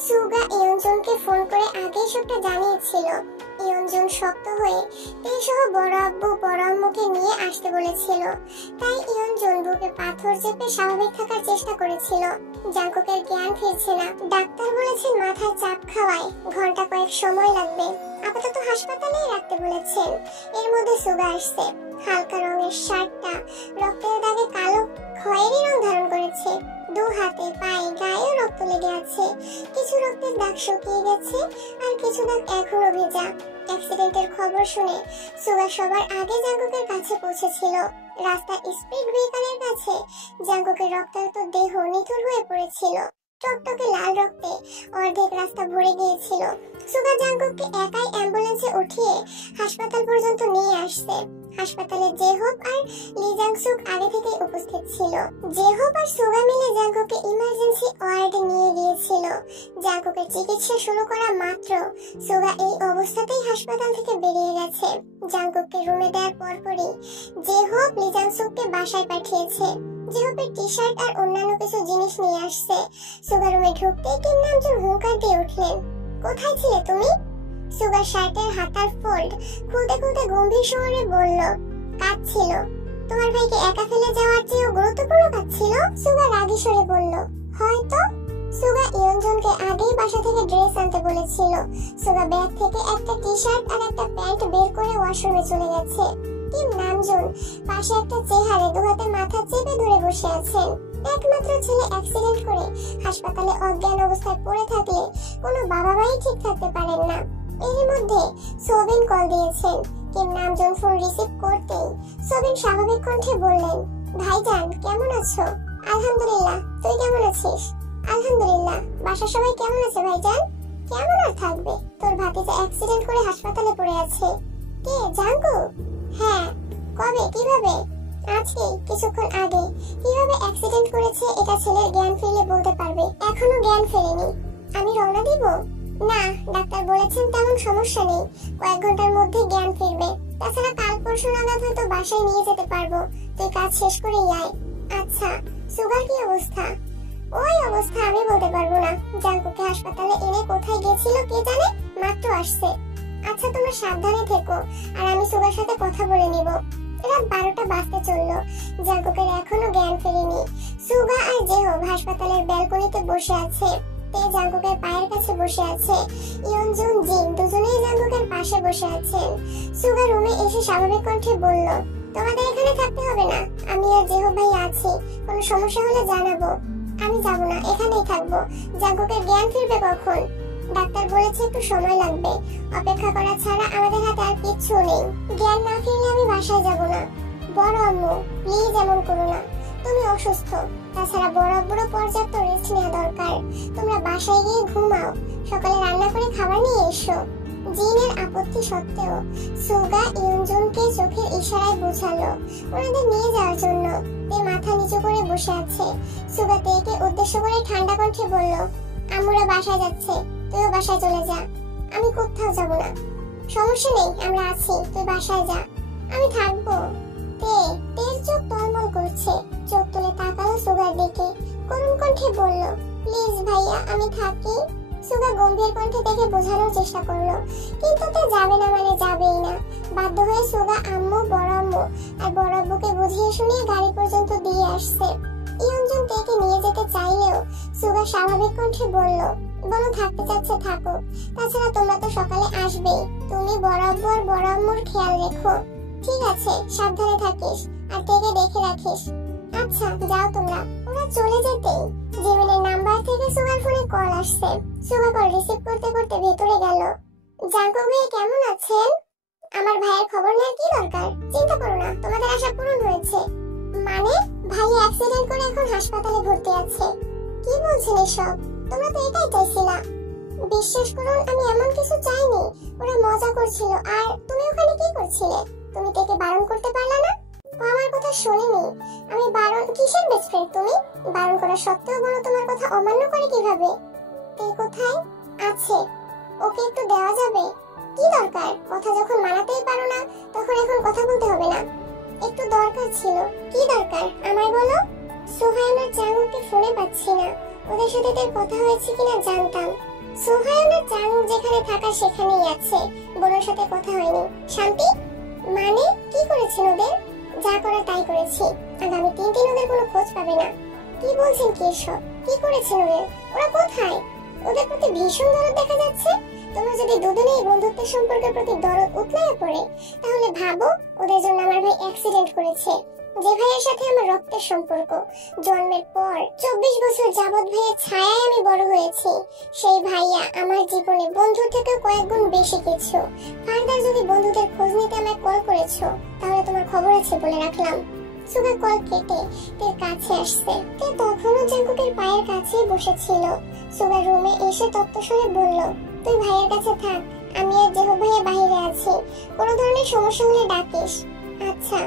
সুগা ইয়ঞ্জনকে ফোন করে আগেই সবটা জানিয়েছিল। ইয়ঞ্জন শক্ত হয়ে তে সহ বড় আব্বু বড় আম্মুকে নিয়ে আসতে বলেছিল। তাই ইয়ঞ্জন বুকে পাথর চেপে স্বাভাবিক থাকার চেষ্টা করেছিল। জাঙ্কুকের জ্ঞান ফিরছে না। ডাক্তার বলেছেন মাথায় চাপ খাওয়ায় ঘন্টা কয়েক সময় লাগবে, আপাতত হাসপাতালেই রাখতে বলেছেন। এর মধ্যে সুগা আসছে। হালকা রঙের শার্টটা রক্তের দাগে কালো খয়েরি রং ধারণ করেছে। দু হাতে পায়ে গায়েও রক্ত লেগে আছে। কিছু রক্তের দাগ শুকিয়ে গেছে, আর কিছু দাগ এখনো ভেজা। অ্যাক্সিডেন্টের খবর শুনে সুগা সবার আগে জাঙ্কুকের কাছে পৌঁছেছিল। রাস্তার স্পিড ব্রেকারের কাছে জাঙ্কুকের রক্তাক্ত দেহ নিথর হয়ে পড়েছিল। টকটকে লাল রক্তে অর্ধেক রাস্তা ভরে গিয়েছিল। সুগা জাঙ্কুককে একাই অ্যাম্বুলেন্সে উঠিয়ে হাসপাতাল পর্যন্ত নিয়ে আসছে। হাসপাতালে জেহব আর লি জাংসুক আগে থেকে উপস্থিত ছিল। জেহব আর সুগা মিলে জাঙ্কুককে ইমার্জেন্সি ওয়ার্ডে নিয়ে গিয়েছিল। জাঙ্কুকের চিকিৎসা শুরু করা মাত্র সুগা এই অবস্থাতেই হাসপাতাল থেকে বেরিয়ে গেছে। জাঙ্কুককে রুমে দেওয়ার পরপরই জেহব লি জাংসুককে বাসায় পাঠিয়েছে। জেহবের টি শার্ট আর অন্যান্য কিছু জিনিস নিয়ে আসছে। সুগা রুমে ঢুকতেই কিম নামজুন হুঙ্কার দিয়ে উঠলেন, কোথায় ছিলে তুমি? সুগা শার্টের হাতার ফোল্ড খুলতে খুলতে গম্ভীর স্বরে বলল, কাঁদছিল। তোমার ভাইকে একা ফেলে যাওয়ার চেয়েও গুরুত্বপূর্ণ কাজ ছিল? সুগা রাগী স্বরে বলল, হয়তো। সুগা ইয়ঞ্জনকে আগেই বাসা থেকে ড্রেস আনতে বলেছিল। সুগা ব্যাগ থেকে একটা টি শার্ট আর একটা প্যান্ট বের করে ওয়াশরুমে চলে গেছে। কিম নামজুন পাশে একটা চেহারে দুহাতে মাথা চেপে ধরে বসে আছেন। একমাত্র ছেলে অ্যাক্সিডেন্ট করে হাসপাতালে অজ্ঞান অবস্থায় পড়ে থাকলে কোনো বাবা মাই ঠিক থাকতে পারেন না। এর মধ্যে সোবিন কল দিয়েছেন। কিম নামজুন ফোন রিসিভ করতেই সোবিন স্বাভাবিক কণ্ঠে বললেন, ভাইজান কেমন আছো? আলহামদুলিল্লাহ, তুই কেমন আছিস? আলহামদুলিল্লাহ। বাসার সবাই কেমন আছে ভাইজান? কেমন আর থাকবে, তোর ভাতিজা অ্যাক্সিডেন্ট করে হাসপাতালে পড়ে আছে। কে, জাঙ্কুক? হ্যাঁ। কবে, কিভাবে? আজকে, কিছুক্ষণ আগে। কিভাবে অ্যাক্সিডেন্ট করেছে এটা ছেলের জ্ঞান ফিরলে বলতে পারবে, এখনো জ্ঞান ফেরেনি। আমি রওনা দিব? না, ডাক্তার বলেছেন তেমন সমস্যা নেই, কয়েক ঘন্টার মধ্যে জ্ঞান ফিরবে। তাছাড়া কাল পরশু নাগাদ হয়তো বাসায় নিয়ে যেতে পারবো, তুই কাজ শেষ করেই আয়। আচ্ছা। সুগার কি অবস্থা? ওই অবস্থা আমি বলতে পারবো না। জাঙ্কুকে হাসপাতালে এনে কোথায় গেছিল কে জানে, মাত্র আসছে। আচ্ছা, তোমরা সাবধানে থেকো, আর আমি সুগার সাথে কথা বলে নিব। রাত 12টা বাজতে চললো। জাঙ্কুকের এখনো জ্ঞান ফেরেনি। সুগা আর জেহব হাসপাতালের ব্যালকনিতে বসে আছে। তে জাঙ্কুকের পায়ের কাছে বসে আছে। ইয়ঞ্জন জিন দুজনেই জাঙ্কুকের পাশে বসে আছেন। সুগা রুমে এসে স্বাভাবিক কণ্ঠে বলল, তোমাদের এখানে থাকতে হবে না, আমি আর জেহব ভাই আছি, কোনো সমস্যা হলে জানাবো। আমি যাব না, এখানেই থাকবো। জাঙ্কুকের জ্ঞান ফিরবে কখন? ডাক্তার বলেছে একটু সময় লাগবে, অপেক্ষা করা ছাড়া আমাদের হাতে আর কিচ্ছু নেই। জ্ঞান না ফিরলে আমি বাসায় যাব না। বড় আম্মু, প্লিজ এমন করো না। তুমি অসুস্থ, তাছাড়া বড় আব্বুরও পর্যাপ্ত রেস্ট নেওয়া দরকার। তোমরা বাসায় গিয়ে ঘুমাও, সকালে রান্না করে খাবার নিয়ে এসো। জিনের আপত্তি সত্ত্বেও সুগা ইয়ঞ্জনকে চোখের ইশারায় বোঝালো ওনাদের নিয়ে যাওয়ার জন্য। তে মাথা নিচু করে বসে আছে। সুগা তেকে উদ্দেশ্য করে ঠান্ডা কণ্ঠে বলল, আম্মুরা বাসায় যাচ্ছে, তুইও বাসায় চলে যা। আমি কোথাও যাব না। সমস্যা নেই, আমরা আছি, তুই বাসায় যা। আমি থাকবো। তের চোখ টলমল করছে, চোখ তুলে তাকালো সুগার দিকে, করুণ কণ্ঠে বলল, প্লিজ ভাইয়া, আমি থাকি। সুগা গম্ভীর কণ্ঠে দেখে বোঝানোর চেষ্টা করলো, কিন্তু তে যাবে না মানে যাবেই না। বাধ্য হয়ে সুগা আম্মু, বড় আম্মু আর বড় আব্বুকে বুঝিয়ে শুনিয়ে গাড়ি পর্যন্ত দিয়ে আসছে। ইয়ঞ্জন তেকে নিয়ে যেতে চাইলেও সুগা স্বাভাবিক কণ্ঠে বলল, বলো থাকতে চাচ্ছে থাকো, তাছাড়া তোমরা তো সকালে আসবেই। তুমি বড় আব্বু আর বড় আম্মুর খেয়াল রেখো। ঠিক আছে, সাবধানে থাকিস আর তেকে দেখে রাখিস। আচ্ছা, যাও তোমরা। ওরা চলে যেতেই জিমিনের নাম্বার থেকে সুগার ফোনে কল আসছে। সুগা কল রিসিভ করতে করতে ভেতরে গেল। জাঙ্কুক ভাই কেমন আছেন? আমার ভাইয়ের খবর নেওয়ার কি দরকার? চিন্তা করো না, তোমাদের আশা পূরণ হয়েছে। মানে? ভাই অ্যাক্সিডেন্ট করে এখন হাসপাতালে ভর্তি আছে। কি বলছেন এসব? তোমরা তো এটাই চাইছিলা। বিশ্বাস করুন, আমি এমন কিছু চাইনি। ওরা মজা করছিল। আর তুমি ওখানে কি করছিলে? তুমি তেকে বারণ করতে পারলা না? ও আমার কথা শোনেনি। আমি বারণ কিসের বেস্ট ফ্রেন্ড তুমি? বারণ করা সত্ত্বেও বলো তোমার কথা অমান্য করে কিভাবে? তে কোথায় আছে? ওকে একটু দেওয়া যাবে? কি দরকার? কথা যখন মানাতেই পারো না, তখন এখন কথা বলতে হবে না। একটু দরকার ছিল। কি দরকার আমায় বলো। সোহায়নার চাঙ্গুকে ফোনে পাচ্ছি না। ওদের সাথে তোর কথা হয়েছে কিনা জানতাম। সোহায়নার চাঙ্গুক যেখানে থাকা সেখানেই আছে, বোনের সাথে কথা হয়নি। শান্তি? মানে কি করেছেন ওদের? যা করার তাই করেছি। আগামী 3 দিন ওদের কোনো খোঁজ পাবে না। কি বলছেন কি এসব? কি করেছেন ওদের? ওরা কোথায়? ওদের প্রতি ভীষণ দরদ দেখা যাচ্ছে। তোমরা যদি দুজনেই বন্ধুত্বের সম্পর্কের প্রতি দরদ উতলাইয়া পড়ে, তাহলে ভাবো ওদের জন্য আমার ভাই অ্যাক্সিডেন্ট করেছে। যে ভাইয়ের সাথে আমার রক্তের সম্পর্ক, জন্মের পর 24 বছর যাবৎ ভাইয়ের ছায়ায় আমি বড় হয়েছি। সেই ভাইয়া আমার জীবনে বন্ধুর থেকেও কয়েক গুণ বেশি কিছু। ফার্দার যদি বন্ধুদের খোঁজ নিতে আমায় কল করেছো, তাহলে তোমার খবর আছে বলে রাখলাম। সুগা কল কেটে তের কাছে আসছে। তে তখনও জাঙ্কুকের পায়ের কাছেই বসেছিল। সুগা রুমে এসে তত্ত্বস্বরে বলল, তুই ভাইয়ের কাছে থাক, আমি আর জেহু ভাইয়া বাইরে আছি। কোনো ধরনের সমস্যা হলে ডাকিস। আচ্ছা।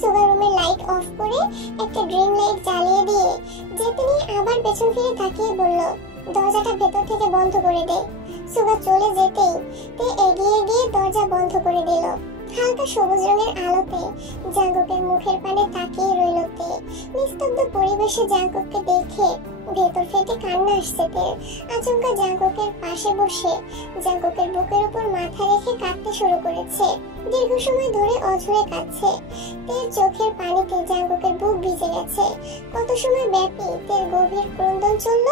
সুগা রুমের লাইট অফ করে একটা ড্রিম লাইট জ্বালিয়ে দিয়ে যেতে নিয়ে আবার পেছন ফিরে তাকিয়ে বলল, দরজাটা ভেতর থেকে বন্ধ করে দে। সুগা চলে যেতেই তে এগিয়ে গিয়ে দরজা বন্ধ করে দিল। হালকা সবুজ রঙের আলোতে জাঙ্কুকের মুখের পানে তাকিয়ে রইল তে। নিস্তব্ধ পরিবেশে জাঙ্কুককে দেখে ভেতর ফেটে কান্না আসছে তের। আচমকা জাঙ্কুকের পাশে বসে জাঙ্কুকের বুকের উপর মাথা রেখে কাঁদতে শুরু করেছে। দীর্ঘ সময় ধরে অঝরে কাঁদছে। তের চোখের পানিতে জাঙ্কুকের বুক ভিজে গেছে। কত সময় ব্যাপী তের গভীর ক্রন্দন চলল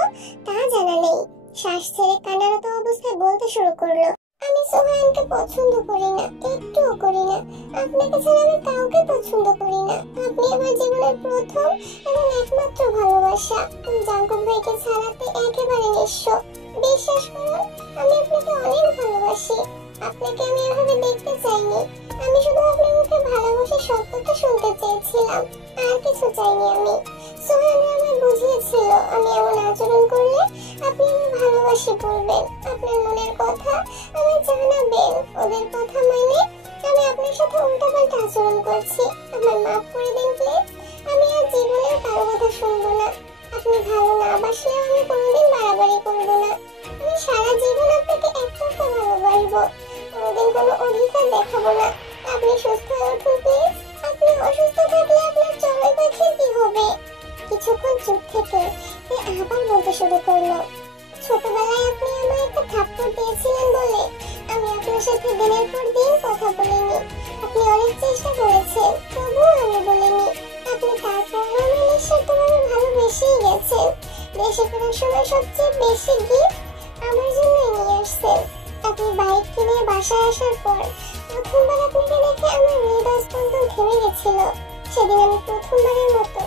তা জানা নেই। শ্বাস ছেড়ে কান্নারত অবস্থায় বলতে শুরু করলো, আমি সোহানকে পছন্দ করি না, একটুও করি না। আপনাকে ছাড়া আমি কাউকে পছন্দ করি না। আপনি আমার জীবনের প্রথম এবং একমাত্র ভালোবাসা। জাঙ্কুক ভাইকে ছাড়াতে একেবারে নিঃস্ব। বিশ্বাস করুন, আমি আপনাকে অনেক ভালোবাসি। আপনাকে আমি এভাবে দেখতে চাইনি। আমি শুধু আপনার মুখে ভালোবাসার শব্দটা শুনতে চেয়েছিলাম, আর কিছু চাইনি আমি। সোহান আমায় বুঝিয়েছিল আমি এমন আচরণ করলে আপনি আমার ভালোবাসি বলবেন, আপনার মনের কথা আমায় জানাবেন। ওদের কথা মানে আমি আপনার সাথে উল্টাপাল্টা আচরণ করছি। আমার মাফ করে দিন প্লিজ। আমি আর জীবনেও কারো কথা শুনবো না। আপনি ভালো না বাসলেও আমি কোনোদিন বাড়াবাড়ি করবো না। আমি সারা জীবন আপনাকে একতরফা ভালোবাসবো, কোনোদিন কোনো অধিকার দেখাবো না। আপনি সুস্থ হয়ে উঠুন প্লিজ। আপনি অসুস্থ থাকলে আপনার চড়ুই পাখির কি হবে? কিছুক্ষণ চুপ থেকে আবার বলতে শুরু করলো, ছোটবেলায় আপনি আমায় একটা থাপ্পড় দিয়েছিলেন বলে আমি আপনার সাথে দিনের পর দিন কথা বলিনি। আপনি অনেক চেষ্টা করেছেন, তবুও আমি বলিনি। আপনি তারপরও আমার নিঃস্বার্থভাবে ভালোবেসেই গেছেন। দেশে ফেরার সময় সবচেয়ে বেশি গিফট আমার জন্যই নিয়ে আসছেন। আপনি বাইক কিনে বাসায় আসার পর প্রথমবার আপনাকে দেখে আমার হৃদয় স্পন্দন থেমে গেছিল। সেদিন আমি প্রথমবারের মতো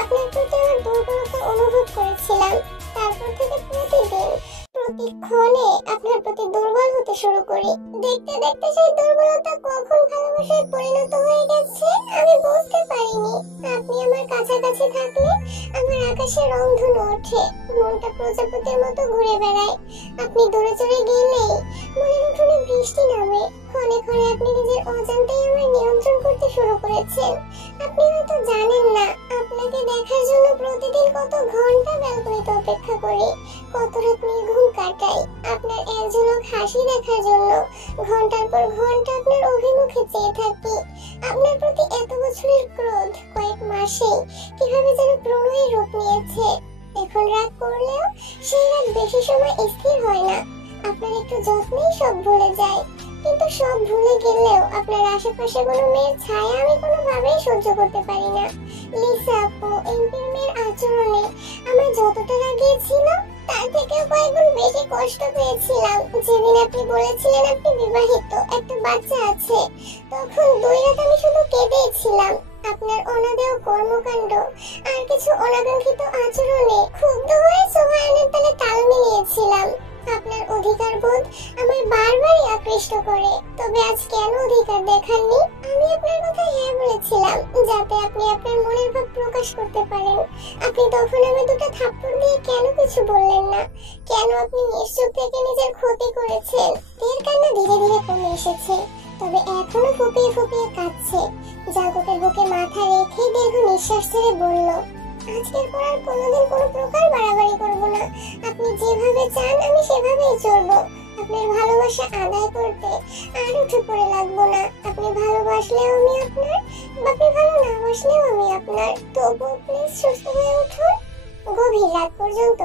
আপনার প্রতি আমার দুর্বলতা অনুভব করেছিলাম। তারপর থেকে প্রতিদিন ক্ষণে আপনার প্রতি দুর্বল হতে শুরু করি। দেখতে দেখতে সেই দুর্বলতা কখন ভালোবাসায় পরিণত হয়ে গেছে আমি বুঝতে পারিনি। আপনি আমার কাছাকাছি থাকলে আমার আকাশে রংধনু ওঠে, মনটা প্রজাপতির মতো ঘুরে বেড়ায়। আপনি দূরে চলে গেলেই মনের উঠোনে বৃষ্টি নামে। ক্ষণে ক্ষণে আপনি নিজের অজান্তেই আমার নিয়ন্ত্রণ করতে শুরু করেছেন। আপনি হয়তো জানেন না, আপনাকে দেখার জন্য প্রতিদিন কত ঘন্টা ব্যালকনিতে অপেক্ষা করি, কত রাত নির্ঘুম কাটাই। আপনার এক ঝলক হাসি দেখার জন্য ঘন্টার পর ঘন্টা আপনার অভিমুখে চেয়ে থাকি। আপনার প্রতি এত বছরের ক্রোধ কয়েক মাসে কিভাবে যেন প্রণয়ের রূপ নিয়েছে। এখন রাগ করলেও সেই রাগ বেশি সময় স্থির হয় না। আপনার একটু যত্নেই সব ভুলে যায়। কিন্তু সব ভুলে গেলেও আপনার আশেপাশে কোনো মেয়ের ছায়া আমি কোনোভাবেই সহ্য করতে পারি না। লিসা আপু, এমপির মেয়ের আচরণে আমার যতটা লাগিয়েছিল তার থেকেও কয়েকগুণ বেশি কষ্ট পেয়েছিলাম। যেদিন আপনি বলেছিলেন আপনি বিবাহিত, একটা বাচ্চা আছে, তখন 2 রাত আমি শুধু কেঁদেছিলাম। আপনার অনাদেয় কর্মকাণ্ড আর কিছু অনাকাঙ্ক্ষিত আচরণে ক্ষুব্ধ হয়ে সোহায়নের তালে তাল মিলিয়েছিলাম। আপনার অধিকার বোধ আমার বারবারই আকৃষ্ট করে। তবে আজ কেন অধিকার দেখাননি? আমি আপনার কথা হ্যাঁ বলেছিলাম যাতে আপনি আপনার মনের ভাব প্রকাশ করতে পারেন। আপনি তখন আমি 2টা থাপ্পড় দিয়ে কেন কিছু বললেন না? কেন আপনি নিশ্চুপ থেকে নিজের ক্ষতি করেছেন? তের কান্না ধীরে ধীরে কমে এসেছে, তবে এখনো ফুপিয়ে ফুপিয়ে কাঁদছে। জাগতের বুকে মাথা রেখে দীর্ঘ নিঃশ্বাস ছেড়ে বলল, আজকের পর আর কোনোদিন কোনো প্রকার বাড়াবাড়ি করব না। আপনি যেভাবে চান আমি সেভাবেই চলবো। আপনার ভালোবাসা আদায় করতে আর উঠে পড়ে লাগবো না। আপনি ভালোবাসলেও আমি আপনার, আপনি ভালো না বাসলেও আমি আপনার। তবুও প্লিজ সুস্থ হয়ে উঠুন। গভীর রাত পর্যন্ত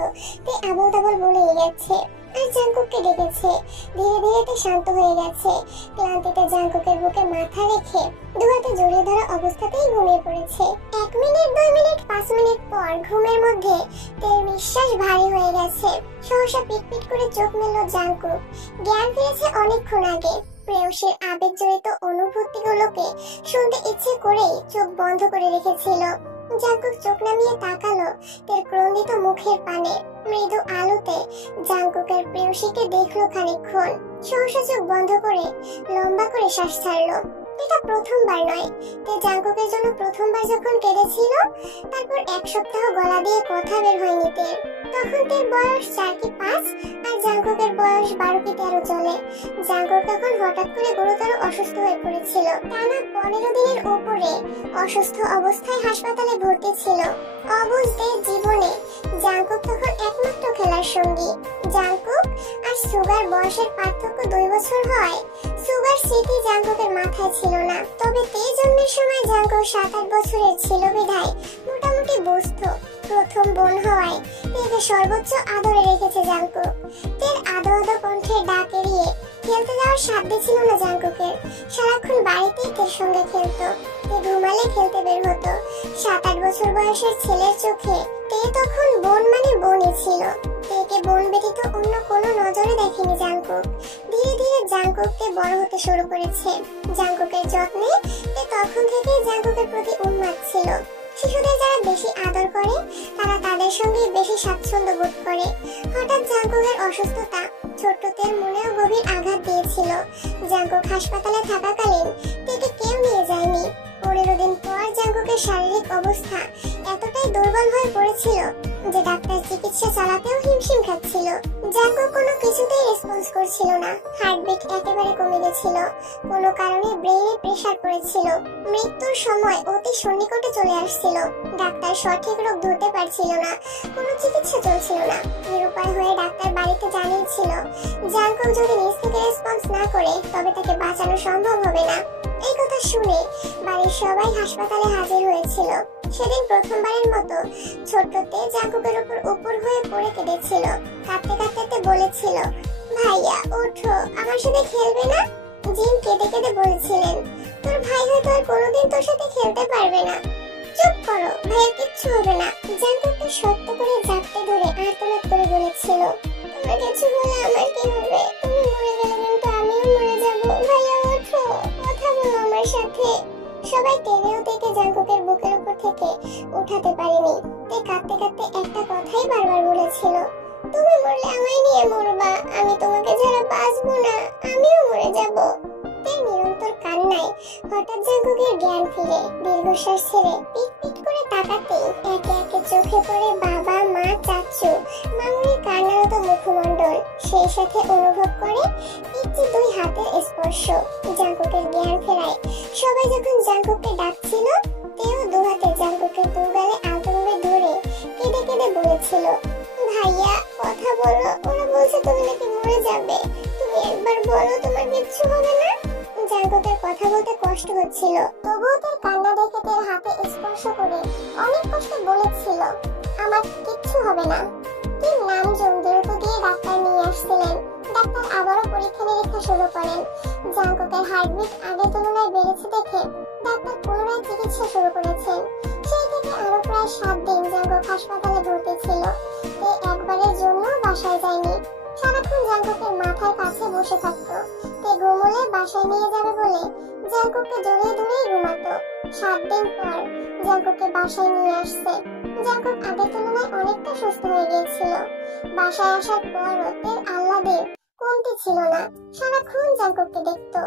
তে আবল তাবল বলেই গেছে আর জাঙ্কুককে ডেকেছে। ধীরে ধীরে তে শান্ত হয়ে গেছে। ক্লান্তিতে জাঙ্কুকের বুকে মাথা রেখে 2 হাতে জড়িয়ে ধরা অবস্থাতেই ঘুমিয়ে পড়েছে। 1 মিনিট, 2 মিনিট, 5 মিনিট পর ঘুমের মধ্যে তের নিঃশ্বাস ভারী হয়ে গেছে। সহসা পিটপিট করে চোখ মেলল জাঙ্কুক। জ্ঞান ফিরেছে অনেকক্ষণ আগে। প্রেয়সীর আবেগ জড়িত অনুভূতিগুলোকে শুনতে ইচ্ছে করেই চোখ বন্ধ করে রেখেছিল। জাঙ্কুক চোখ নামিয়ে তাকালো তের ক্রন্দিত মুখের পানে। মৃদু আলোতে জাঙ্কুকের প্রেয়সীকে দেখলো খানিকক্ষণ। সহসা চোখ বন্ধ করে লম্বা করে শ্বাস ছাড়লো। এটা প্রথমবার নয়, তে জাঙ্কুকের জন্য প্রথমবার যখন কেঁদেছিল তারপর 1 সপ্তাহ গলা দিয়ে কথা বের হয়নি তের। তখন তের বয়স 4 কি 5 আর জাঙ্কুকের বয়স 12 কি 13 চলে। জাঙ্কুক তখন হঠাৎ করে গুরুতর অসুস্থ হয়ে পড়েছিল। টানা 15 দিনের উপরে অসুস্থ অবস্থায় হাসপাতালে ভর্তি ছিল। অবুঝদের জীবনে জাঙ্কুক তখন একমাত্র খেলার সঙ্গী। জাঙ্কুক আর সুগার বয়সের পার্থক্য 2 বছর হয়। সুগার স্মৃতি জাঙ্কুকের মাথায় ছিল না, তবে তে জন্মের সময় জাঙ্কুক 7-8 বছরের ছিল বিধায় মোটামুটি বুঝতো। প্রথম বোন হওয়ায় তেকে সর্বোচ্চ আদরে রেখেছে জাঙ্কুক। তের আদো আদো কণ্ঠের ডাক এড়িয়ে খেলতে যাওয়ার সাধ্য ছিল না জাঙ্কুকের। সারাক্ষণ বাড়িতেই তের সঙ্গে খেলতো। তে ঘুমালে খেলতে বের হতো। 7-8 বছর বয়সের ছেলের চোখে তে তখন বোন মানে বোনই ছিল। তেকে বোন ব্যতীত অন্য কোনো নজরে দেখেনি জাঙ্কুক। ধীরে ধীরে জাঙ্কুককে বড় হতে শুরু করেছে। জাঙ্কুকের যত্নে তে তখন থেকেই জাঙ্কুকের প্রতি উন্মাদ ছিল। শিশুদের যারা বেশি আদর করে তারা তাদের সঙ্গে বেশি স্বাচ্ছন্দ্য বোধ করে। হঠাৎ জাঙ্কুকের অসুস্থতা ছোট্টদের মনেও গভীর আঘাত দিয়েছিল। জাঙ্কুক হাসপাতালে থাকাকালীন তেকে কেউ নিয়ে যায়নি। 15 দিন পর জাঙ্কুকের শারীরিক অবস্থা এতটাই দুর্বল হয়ে পড়েছিল যে ডাক্তার চিকিৎসা চালাতেও হিমশিম খাচ্ছিল। জাঙ্কুক কোনো কিছুতেই রেসপন্স করছিল না। হার্টবিট একেবারে কমে গেছিল। কোনো কারণে ব্রেইনে প্রেসার পড়েছিল। মৃত্যুর সময় অতি সন্নিকটে চলে আসছিল। ডাক্তার সঠিক রোগ ধরতে পারছিল না। কোনো চিকিৎসা চলছিল না। নিরুপায় হয়ে ডাক্তার বাড়িতে জানিয়েছিল জাঙ্কুক যদি নিজ থেকে রেসপন্স না করে তবে তাকে বাঁচানো সম্ভব হবে না। এই কথা শুনে বাড়ির সবাই হাসপাতালে হাজির হয়েছিল। সেদিন প্রথমবারের মতো ছোট্টতে জাঙ্কুকের উপর হয়ে পড়ে কেঁদেছিল। কাঁদতে কাঁদতে বলেছিল, ভাইয়া ওঠো, আমার সাথে খেলবে না? জিম কেঁদে কেঁদে বলছিলেন, তোর ভাই হয়তো আর কোনোদিন তোর সাথে খেলতে পারবে না। চুপ করো, ভাইয়ের কিচ্ছু হবে না। জাঙ্কুককে শক্ত করে জাপটে ধরে আর্তনাদ করে বলেছিল, তোমার কিছু হলে আমার কি হবে? তুমি মরে গেলে কিন্তু আমিও মরে যাবো। ভাইয়া ওঠো, কথা বলো আমার সাথে। সবাই টেনেও থেকে জাঙ্কুকের বুকের উপর থেকে উঠাতে পারেনি। তে কাঁদতে কাঁদতে একটা কথাই বারবার বলেছিল, তুমি মরলে আমায় নিয়ে মরবা, আমি তোমাকে ছাড়া বাঁচবো না, আমিও মরে যাব। তের নিরন্তর কান্নায় হঠাৎ জাঙ্কুকের জ্ঞান ফিরে দীর্ঘশ্বাস ছেড়ে পিট পিট করে তাকাতেই একে একে চোখে পড়ে বাবা, মা, চাচু, মামুনির কান্নারত মুখমণ্ডল। সেই সাথে অনুভব করে পিচ্চি দুই হাতের স্পর্শ। জাঙ্কুকের জ্ঞান ফেরায় সবাই যখন জাঙ্কুককে ডাকছিল, তেও দু হাতে জাঙ্কুকের দুগালে আলতো করে ধরে কেঁদে কেঁদে বলেছিল, ভাইয়া কথা বলো, ওরা বলছে তুমি নাকি মরে যাবে, তুমি একবার বলো তোমার কিচ্ছু হবে না। জাঙ্কুকের কথা বলতে কষ্ট হচ্ছিল, তবুও তার কান্না দেখে তার হাতে স্পর্শ করে অনেক কষ্ট বলেছিল, আমার কিচ্ছু হবে না। তিন নাম দ্রুত দিয়ে ডাক্তার নিয়ে আসছিলেন। ডাক্তার আবারও পরীক্ষা নিরীক্ষা শুরু করেন। জাঙ্কুকের হার্টবিট আগের তুলনায় বেড়েছে দেখে ডাক্তার পুনরায় চিকিৎসা শুরু করেছেন। সেই থেকে আরো প্রায় 7 দিন জাঙ্কুক হাসপাতালে ভর্তি ছিল। একবারের জন্য বাসায় যায়নি। সারাক্ষণ জাঙ্কুকের মাথার কাছে বসে থাকতো। ঘুমোলে বাসায় নিয়ে যাবে বলে জাঙ্কুককে জড়িয়ে ধরেই ঘুমাতো। 7 দিন পর জাঙ্কুককে বাসায় নিয়ে আসছে। জাঙ্কুক আগের তুলনায় অনেকটা সুস্থ হয়ে গিয়েছিল। বাসায় আসার পরও তের আহ্লাদের কমতি ছিল না। সারাক্ষণ জাঙ্কুককে দেখতো।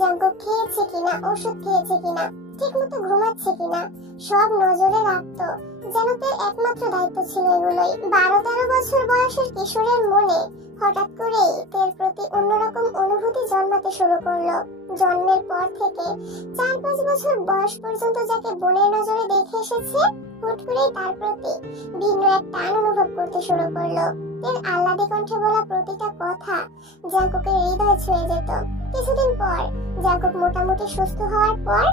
জাঙ্কুক খেয়েছে কিনা, ওষুধ খেয়েছে কিনা, ঠিক মতো ঘুমাচ্ছে কিনা, সব নজরে রাখতো। যেন তের একমাত্র দায়িত্ব ছিল এগুলোই। 12-13 বছর বয়সের কিশোরের মনে হঠাৎ করেই তের প্রতি অন্যরকম অনুভূতি জন্মাতে শুরু করলো। জন্মের পর থেকে 4-5 বছর বয়স পর্যন্ত যাকে বোনের নজরে দেখে এসেছে, হুট করেই তার প্রতি ভিন্ন এক টান অনুভব করতে শুরু করলো। তের আহ্লাদে কণ্ঠে বলা প্রতিটা কথা জাঙ্কুকের হৃদয় ছুঁয়ে যেত। কিছুদিন পর জাঙ্কুক মোটামুটি সুস্থ হওয়ার পর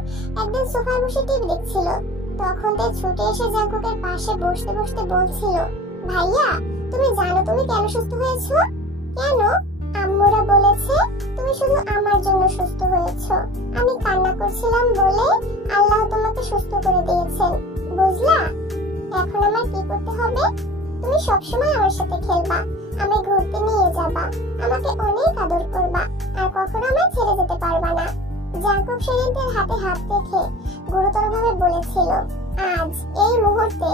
একদিন সোফায় বসে টিভি দেখছিল। তখন তে ছুটে এসে জাঙ্কুকের পাশে বসতে বসতে বলছিল, ভাইয়া তুমি জানো তুমি কেন সুস্থ হয়েছো? কেন? আম্মুরা বলেছে তুমি শুধু আমার জন্য সুস্থ হয়েছো। আমি কান্না করছিলাম বলে আল্লাহ তোমাকে সুস্থ করে দিয়েছেন, বুঝলা? এখন আমার কি করতে হবে? তুমি সবসময় আমার সাথে খেলবা, আমি ঘুরতে নিয়ে যাবা, আমাকে অনেক আদর করবা, আর কখনো আমায় ছেড়ে যেতে পারবা না। জাঙ্কুক সেদিনদের হাতে হাত রেখে গুরুতরভাবে বলেছিল, আজ এই মুহূর্তে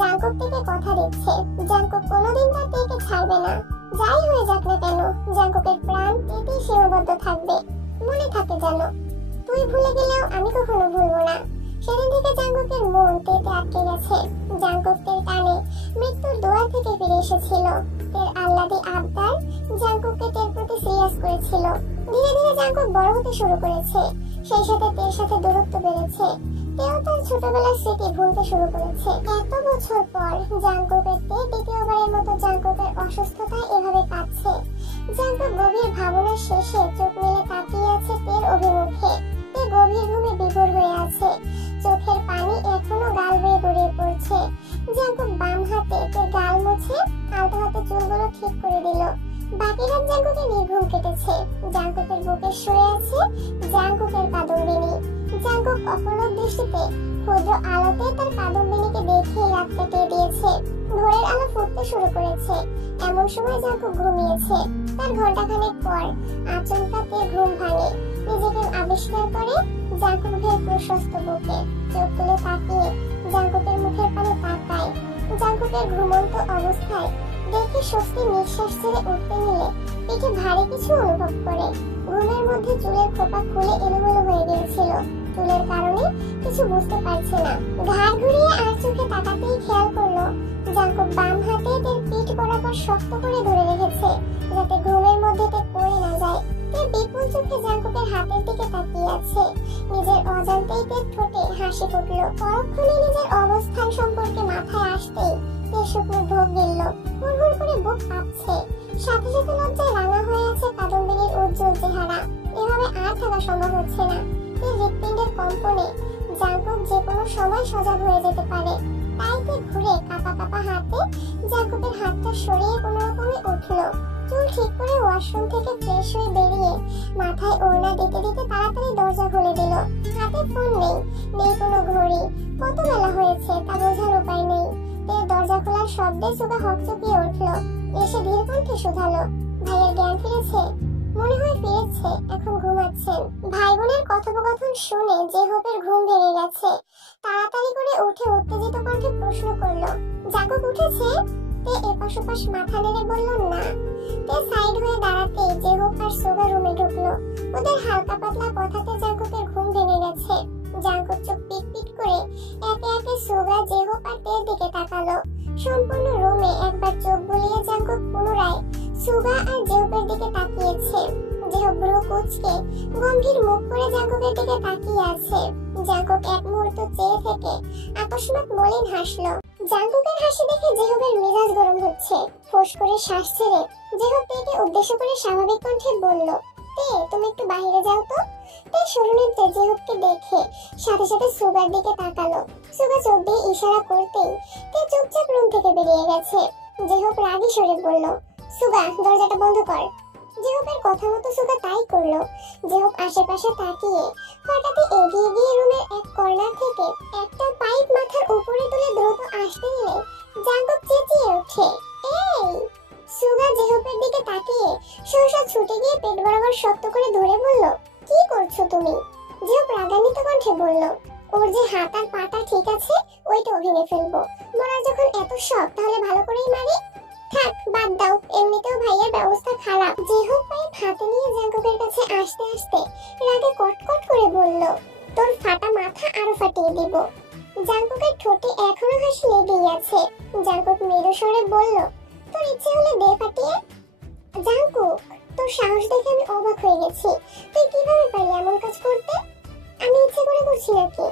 জাঙ্কুক থেকে কথা দিচ্ছে, জাঙ্কুক কোনোদিন তার তেকে ছাড়বে না। যাই হয়ে যাক না কেন, জাঙ্কুকের প্রাণ তেতেই সীমাবদ্ধ থাকবে। মনে থাকে যেন, তুই ভুলে গেলেও আমি কখনো ভুলবো না। সেদিন থেকে জাঙ্কুকের মন তেতে আটকে গেছে। জাঙ্কুক তের টানে মৃত্যুর দুয়ার থেকে ফিরে এসেছিল। তের আহ্লাদী আবদার জাঙ্কুককে তের প্রতি সিরিয়াস করেছিল। ধীরে ধীরে জাঙ্কুক বড় হতে শুরু করেছে। সেই সাথে তের সাথে দূরত্ব বেড়েছে। তেও তার ছোটবেলার স্মৃতি ভুলতে শুরু করেছে। এত বছর পর জাঙ্কুকের তে দ্বিতীয়বারের মতো জাঙ্কুকের অসুস্থতায় এভাবে কাঁদছে। জাঙ্কুক গভীর ভাবনার শেষে চোখ মেলে তাকিয়ে আছে তের অভিমুখে। তে গভীর ঘুমে বিভোর হয়ে আছে। চোখের পানি এখনো গাল বেয়ে গড়িয়ে পড়ছে। জাঙ্কুক বাম হাতে তের গাল মুছে আলতো হাতে চুলগুলো ঠিক করে দিল। বাকি রাত জাঙ্কুকের নির্ঘুম কেটেছে। জাঙ্কুকের বুকে শুয়ে আছে জাঙ্কুকের কাদম্বিনী। জাঙ্কুক অপলক দৃষ্টিতে ক্ষুদ্র আলোতে তার কাদম্বিনীকে দেখেই রাত কাটিয়ে দিয়েছে। ভোরের আলো ফুটতে শুরু করেছে। এমন সময় জাঙ্কুক ঘুমিয়েছে। তার ঘন্টাখানেক পর আচমকা তের ঘুম ভাঙে। নিজেকে আবিষ্কার করে জাঙ্কুক ভের প্রশস্ত বুকে চোখ তুলে তাকিয়ে জাঙ্কুকের মুখের পানে তাকায়। জাঙ্কুকের ঘুমন্ত অবস্থায় দেখে স্বস্তির নিঃশ্বাস ছেড়ে উঠতে নিলে পিঠে ভারী কিছু অনুভব করে। ঘুমের মধ্যে চুলের খোপা খুলে এলোমেলো হয়ে গিয়েছিল। চুলের কারণে কিছু বুঝতে পারছে না। ঘাড় ঘুরিয়ে আর চোখে তাকাতেই খেয়াল করলো জাঙ্কুক বাম হাতে তের পিঠ বরাবর শক্ত করে ধরে রেখেছে, যাতে ঘুমের মধ্যে তে পড়ে না যায়। তে বিপুল চোখে জাঙ্কুকের হাতের দিকে তাকিয়ে আছে। নিজের অজান্তেই তের ঠোঁটে হাসি ফুটলো। পরক্ষণে নিজের অবস্থান সম্পর্কে মাথায় আসতেই তের শুকনো ঢোক গিলল। হুড়হুড় করে বুক কাঁপছে। সাথে সাথে লজ্জায় রাঙা হয়ে আছে কাদম্বিনীর উজ্জ্বল চেহারা। এভাবে আর থাকা সম্ভব হচ্ছে না। তের হৃৎপিণ্ডের কম্পনে জাঙ্কুক যে কোনো সময় সজাগ হয়ে যেতে পারে। তাই তে ঘুরে কাঁপা কাঁপা হাতে জাঙ্কুকের হাতটা সরিয়ে কোনো রকমে উঠলো। চুল ঠিক করে ওয়াশরুম থেকে ফ্রেশ হয়ে বেরিয়ে মাথায় ওড়না দিতে দিতে তাড়াতাড়ি দরজা খুলে দিল। হাতে ফোন নেই, নেই কোনো ঘড়ি। কত বেলা হয়েছে তা বোঝার উপায় নেই। তের দরজা খোলার শব্দে সুগা হকচকিয়ে উঠলো। এসে ধীর কণ্ঠে শুধালো, ভাইয়ের জ্ঞান ফিরেছে? মনে হয় ফিরেছে, এখন ঘুমাচ্ছেন। ভাই বোনের কথোপকথন শুনে জেহবের ঘুম ভেঙে গেছে। তাড়াতাড়ি করে উঠে উত্তেজিত কণ্ঠে প্রশ্ন করলো, জাঙ্কুক উঠেছে? তে এপাশ ওপাশ মাথা নেড়ে বলল না। তে সাইড হয়ে দাঁড়াতে জেহব আর সুগা রুমে ঢুকলো। ওদের হালকা পাতলা কথাতে জাঙ্কুকের ঘুম ভেঙে গেছে। জাঙ্কুক চোখ পিট পিট করে একে একে সুগা, জেহব আর তের দিকে তাকালো। সম্পূর্ণ রুমে একবার চোখ বুলিয়ে জাঙ্কুক পুনরায় সুগা আর জেহবের দিকে তাকিয়েছে। জেহব ভ্রু কুঁচকে গম্ভীর মুখ করে জাঙ্কুকের দিকে তাকিয়ে আছে। জাঙ্কুক এক মুহূর্ত চেয়ে থেকে আকস্মাৎ মলিন হাসলো। জাঙ্কুকের হাসি দেখে জেহবের মেজাজ গরম হচ্ছে। ফোঁস করে শ্বাস ছেড়ে জেহব তেকে উদ্দেশ্য করে স্বাভাবিক কণ্ঠে বলল, তে তুমি একটু বাইরে যাও তো। তে সরুনেত্রে জেহবকে দেখে সাথে সাথে সুগার দিকে তাকালো। সুগা চোখ দিয়ে ইশারা করতেই তে চুপচাপ রুম থেকে বেরিয়ে গেছে। জেহব রাগী স্বরে বলল, সুগা দরজাটা বন্ধ কর। জেহবের কথা মতো সুগা তাই করলো। জেহব আশেপাশে তাকিয়ে হঠাৎই এগিয়ে গিয়ে রুমের এক কর্নার থেকে একটা পাইপ মাথার উপরে তুলে দ্রুত আসতে নিলে জাঙ্কুক চেঁচিয়ে ওঠে, এই! সুগা জেহবের দিকে তাকিয়ে সহসা ছুটে গিয়ে পেট বরাবর শক্ত করে ধরে বলল, কি করছো তুমি? জেহব রাগান্বিত কণ্ঠে বলল, ওর যে হাত আর পাটা ঠিক আছে ওইটাও ভেঙে ফেলবো। মরার যখন এত শখ তাহলে ভালো করেই মারি। থাক বাদ দাও, এমনিতেও ভাইয়ের ব্যবস্থা খারাপ। জেহব পাইপ হাতে নিয়ে জাঙ্কুকের কাছে আসতে আসতে রাগে কটকট করে বলল, তোর ফাটা মাথা আরো ফাটিয়ে দিব। জাঙ্কুকের ঠোঁটে এখনো হাসি লেগেই আছে। জাঙ্কুক মৃদু স্বরে বলল, তোর ইচ্ছে হলে দে ফাটিয়ে। জাঙ্কুক, তোর সাহস দেখে আমি অবাক হয়ে গেছি। তুই কিভাবে পারলি এমন কাজ করতে? আমি ইচ্ছে করে করছি নাকি?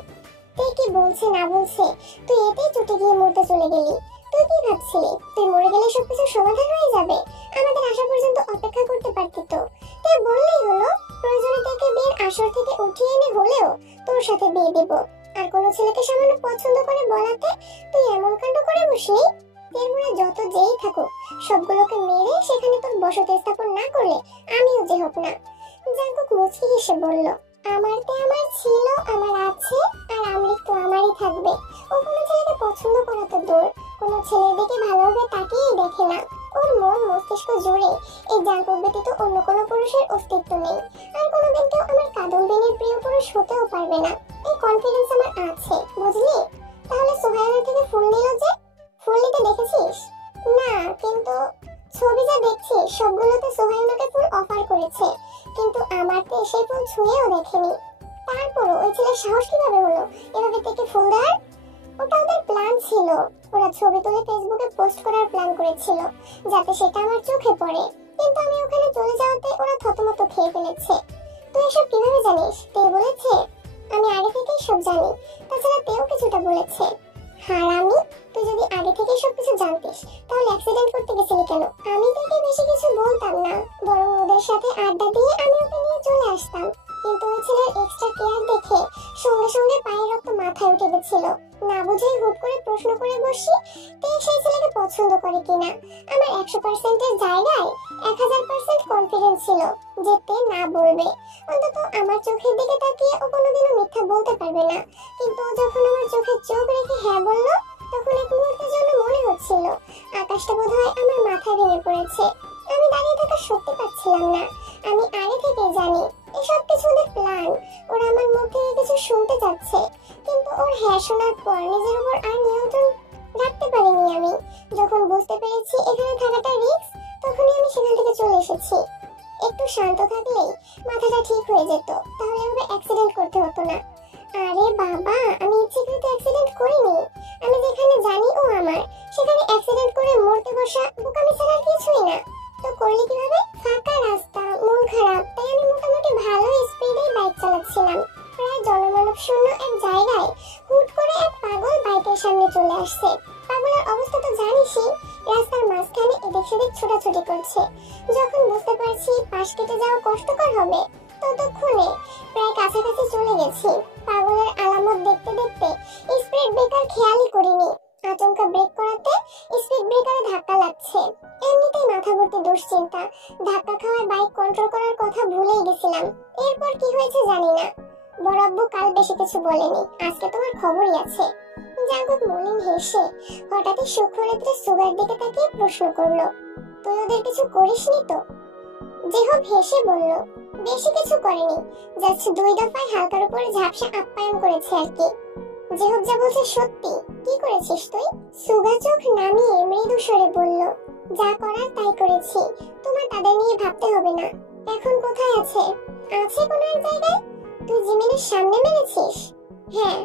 তুই কি বলছে না বলছে তুই এতেই চটে গিয়ে মরতে চলে গেলি। তুই কি ভাবছিলি তুই মরে গেলে সবকিছু সমাধান হয়ে যাবে? আমাদের আসা পর্যন্ত অপেক্ষা করতে পারতি তো। তুই বললেই হলো, প্রয়োজনে তোকে বিয়ের আসর থেকে উঠিয়ে এনে হলেও তোর সাথে বিয়ে দেব। আর কোন ছেলেকে সামান্য পছন্দ করে বলাতে তুই এমন কাণ্ড করে বসলি। এর মনে যত যেই থাকুক সবগুলোকে মেরে সেখানে তোর বসতি স্থাপন না করলে আমিও যে হোক না। জাঙ্কুক মুচকি হেসে বলল, আমারতে আমার ছিল, আমার আছে, আর আমৃত্যু তো আমারই থাকবে। ও কোনো ছেলেকে পছন্দ করা তো দূর, কোনো ছেলের দিকে ভালোভাবে তাকিয়েই দেখে না। ওর মন মস্তিষ্ক জুড়ে এই জাঙ্কুক ব্যতীত অন্য কোনো পুরুষের অস্তিত্ব নেই। আর কোনোদিন কেউ আমার কাদম্বিনীর প্রিয় পুরুষ হতেও পারবে না। এই কনফিডেন্স আমার আছে, বুঝলি? তাহলে সোহায়না থেকে ফুল নিল যে, ফুল নিতে দেখেছিস? না, কিন্তু ছবি যা দেখছি সবগুলোতে সোহায়নাকে ফুল অফার করেছে, কিন্তু আমারতে সেই ফুল ছুঁয়েও দেখেনি। তারপরও ওই ছেলের সাহস কিভাবে হলো এভাবে থেকে ফুল দেওয়ার? ওটা ওদের প্ল্যান ছিল। ওরা ছবি তুলে ফেসবুকে পোস্ট করার প্ল্যান করেছিল যাতে সেটা আমার চোখে পড়ে, কিন্তু আমি ওখানে চলে যাওয়াতে ওরা থতমত খেয়ে ফেলেছে। তুই এসব কিভাবে জানিস? তে বলেছে? আমি আগে থেকেই সব জানি, তাছাড়া তেও কিছুটা বলেছে। হারামি, তুই যদি আগে থেকে সবকিছু জানতিস তাহলে অ্যাক্সিডেন্ট করতে গেছিলি কেন? আমি তোকে বেশি কিছু বলতাম না, বরং ওদের সাথে আড্ডা দিয়ে আমি ওকে নিয়ে চলে আসতাম। কিন্তু ওই ছেলের এক্সট্রা কেয়ার দেখে সঙ্গে সঙ্গে পায়ের রক্ত মাথায় উঠে গেছিল। না বুঝেই হুট করে প্রশ্ন করে বসি তে সেই ছেলেকে পছন্দ করে কিনা। আমার 100% এর জায়গায় 1000% কনফিডেন্স ছিল যে তে না বলবে। অন্তত আমার চোখের দিকে তাকিয়ে ও কোনোদিনও মিথ্যা বলতে পারবে না। কিন্তু ও যখন আমার চোখে চোখ রেখে হ্যাঁ বলল, তখন এক মুহূর্তের জন্য মনে হচ্ছিল আকাশটা বোধহয় আমার মাথায় ভেঙে পড়েছে। আমি দাঁড়িয়ে থাকা সত্যি পাচ্ছিলাম না। আমি আগে থেকে জানি এসব কিছু ওদের প্ল্যান। ওরা আমার মুখ থেকে কিছু শুনতে চাচ্ছে, কিন্তু ওর হ্যাঁ শোনার পর নিজের উপর আর নিয়ন্ত্রণ রাখতে পারিনি আমি। যখন বুঝতে পেরেছি এখানে থাকাটা রিস্ক, তখনই আমি সেখান থেকে চলে এসেছি। একটু শান্ত থাকলেই মাথাটা ঠিক হয়ে যেত, তাহলে এভাবে অ্যাক্সিডেন্ট করতে হতো না। আরে বাবা, আমি ইচ্ছাকৃত অ্যাক্সিডেন্ট করিনি। আমি যেখানে জানি ও আমার, সেখানে অ্যাক্সিডেন্ট করে মরতে বসা বোকামি ছাড়া আর কিছুই না। তো করলি কিভাবে? ফাঁকা রাস্তা, মন খারাপ, তাই আমি মোটামুটি ভালো স্পিডে বাইক চালাচ্ছিলাম। প্রায় জনমানব শূন্য এক জায়গায় হুট করে এক পাগল বাইকের সামনে চলে আসছে। পাগলের অবস্থা তো জানিসই, রাস্তার মাঝখানে এদিক সেদিক ছোটাছুটি করছে। যখন বুঝতে পারছি পাশ কেটে যাওয়া কষ্টকর হবে, ততক্ষণে প্রায় কাছাকাছি চলে গেছি। পাগলের আলামত দেখতে দেখতে স্পিড ব্রেকার খেয়ালই করিনি। আচমকা ব্রেক করাতে স্পিড ব্রেকারে ধাক্কা লাগছে। এমনিতেই মাথা ভর্তি দুশ্চিন্তা, ধাক্কা খাওয়ার বাইক কন্ট্রোল করার কথা ভুলেই গেছিলাম। এরপর কি হয়েছে জানি না। বড় আব্বু কাল বেশি কিছু বলেনি, আজকে তোমার খবরই আছে। জাঙ্কুক মলিন হেসে হঠাৎই সূক্ষ্মনেত্রে সুগার দিকে তাকিয়ে প্রশ্ন করলো, তুই ওদের কিছু করিসনি তো? জেহব হেসে বলল, বেশি কিছু করেনি, জাস্ট 2 দফায় হালকার উপরে ঝাপসা আপ্যায়ন করেছে আর কি। জেহব যা বলছে সত্যি? কি করেছিস তুই? সুগা চোখ নামিয়ে মৃদু স্বরে বলল, যা করার তাই করেছি, তোমার তাদের নিয়ে ভাবতে হবে না। এখন কোথায় আছে? আছে কোনো এক জায়গায়। তুই জিমিনের সামনে মেরেছিস? হ্যাঁ।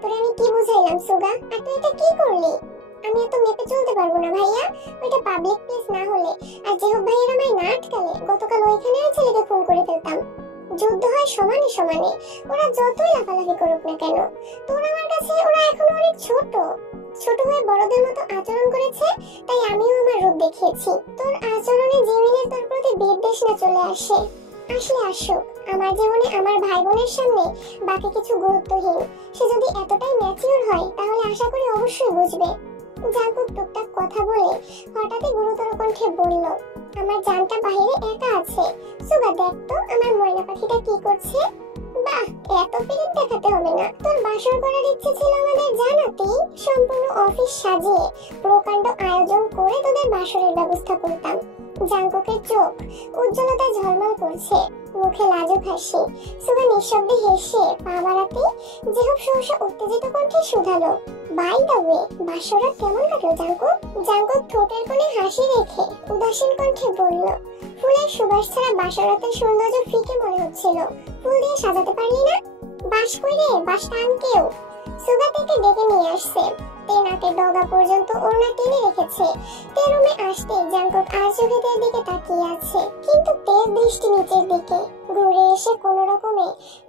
তোর আমি কি বুঝাইলাম সুগা? আর তুই এটা কি করলি? আমি এত মেপে চলতে পারবো না ভাইয়া। ওইটা পাবলিক প্লেস না হলে আর জেহব ভাইয়ের আমায় না আটকালে গতকাল ওইখানে ওই ছেলেকে খুন করে ফেলতাম। যুদ্ধ হয় সমানে সমানে, ওরা যতই লাফালাফি করুক না কেন। তোর আমার কাছে ওরা এখনো অনেক ছোট। ছোট হয়ে বড়দের মতো আচরণ করেছে, তাই আমিও আমার রূপ দেখিয়েছি। তোর আচরণে জিমিনের তোর প্রতি বিদ্বেষ না চলে আসে। আসলে আসুক, আমার জীবনে আমার ভাই বোনের সামনে বাকি কিছু গুরুত্বহীন। সে যদি এতটাই ম্যাচিউর হয় তাহলে আশা করি অবশ্যই বুঝবে। জাঙ্কুক টুকটাক কথা বলে হঠাৎই গুরুতর কণ্ঠে বলল, আমার জানটা বাইরে একা আছে। সুগা দেখ তো আমার ময়না পাখিটা কি করছে। বাহ, এত পিরিত দেখাতে হবে না। তোর বাসর করার ইচ্ছে ছিল আমাদের জানাতেই সম্পূর্ণ অফিস সাজিয়ে প্রকাণ্ড আয়োজন করে তোদের বাসরের ব্যবস্থা করতাম। জাঙ্কুকের চোখ উজ্জ্বলতায় ঝলমল করছে, মুখে লাজুক হাসি। সুগা নিঃশব্দে হেসে পা বাড়াতে জেহব সহসা উত্তেজিত কণ্ঠে শুধালো, বাই দ্য ওয়ে, বাসররাত কেমন কাটলো জাঙ্কুক? জাঙ্কুক ঠোঁটের কোণে হাসি রেখে উদাসীন কণ্ঠে বলল, ফুলের সুবাস ছাড়া বাসরাতের সৌন্দর্য ফিকে মনে হচ্ছিল। ফুল দিয়ে সাজাতে পারলি না? বাস কই রে, বাস টান কেউ। সুগা থেকে ডেকে নিয়ে আসছে। তে নাকের ডগা পর্যন্ত ওড়না টেনে রেখেছে। তে রুমে আসতে জাঙ্কুক আর চোখে তের দিকে তাকিয়ে আছে, কিন্তু তের দৃষ্টি নিচের দিকে। ঘুরে এসে কোনো রকমে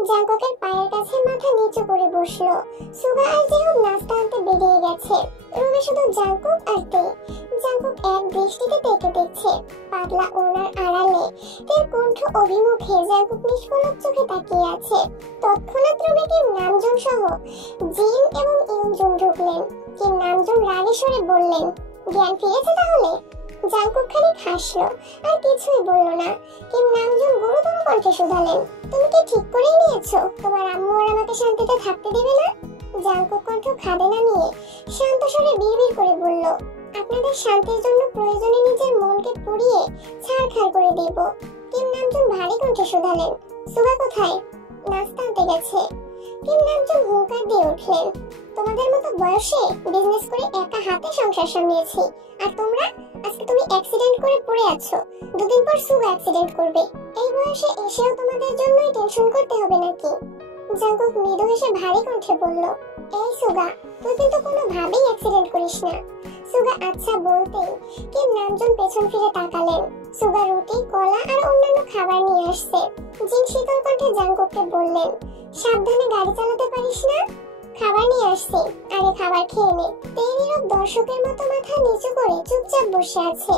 জাঙ্কুকের পায়ের কাছে মাথা নিচু করে বসলো। সুগা আর জেহব নাস্তা আনতে বেরিয়ে গেছে। রুমে শুধু জাঙ্কুক আর তে। জাঙ্কুক এক দৃষ্টিতে তেকে দেখছে। পাতলা ওড়নার আড়ালে তের কণ্ঠ অভিমুখে জাঙ্কুক নিষ্পলক চোখে তাকিয়ে আছে। তৎক্ষণাৎ রুমে কিম নামজুন সহ জিন এবং ইউনজুন ঢুকলেন। কিম নামজুন রাগে স্বরে বললেন, জ্ঞান ফিরেছে তাহলে? জাঙ্কুক খানিক হাসলো, আর কিছুই বলল না। কিম নামজুন গুরুতর কণ্ঠে শুধালেন, তুমি কি ঠিক করেই নিয়েছো তোমার আম্মু আর আমাকে শান্তিতে থাকতে দেবে না? জাঙ্কুক কণ্ঠ খাদে নামিয়ে শান্ত স্বরে বিড়বিড় করে বলল, আপনাদের শান্তির জন্য প্রয়োজনে নিজের মনকে পুড়িয়ে ছারখার করে দেব। কিম নামজুন ভারী কণ্ঠে শুধালেন, সুগা কোথায়? নাস্তা আনতে গেছে। কিম নামজুন হুঙ্কার দিয়ে উঠলেন, তোমাদের মতো বয়সে বিজনেস করে একা হাতে সংসার সামলিয়েছি, আর তোমরা আজকে তুমি অ্যাক্সিডেন্ট করে পড়ে আছো। দুদিন পর সুগা অ্যাক্সিডেন্ট করবে। এই বয়সে এসেও তোমাদের জন্যই টেনশন করতে হবে নাকি? জাঙ্কুক মৃদু হেসে ভারী কণ্ঠে বলল, এই সুগা, তুই কিন্তু কোনোভাবেই অ্যাক্সিডেন্ট করিস না। সুগা আচ্ছা বলতেই কিম নামজুন পেছন ফিরে তাকালেন। সুগা রুটি, কলা আর অন্যান্য খাবার নিয়ে আসছে। জিন শীতল কণ্ঠে জাঙ্কুককে বললেন, সাবধানে গাড়ি চালাতে পারিস না। খাবার নিয়ে আসছি, আগে খাবার খেয়ে নে। তে নীরব দর্শকের মতো মাথা নিচু করে চুপচাপ বসে আছে।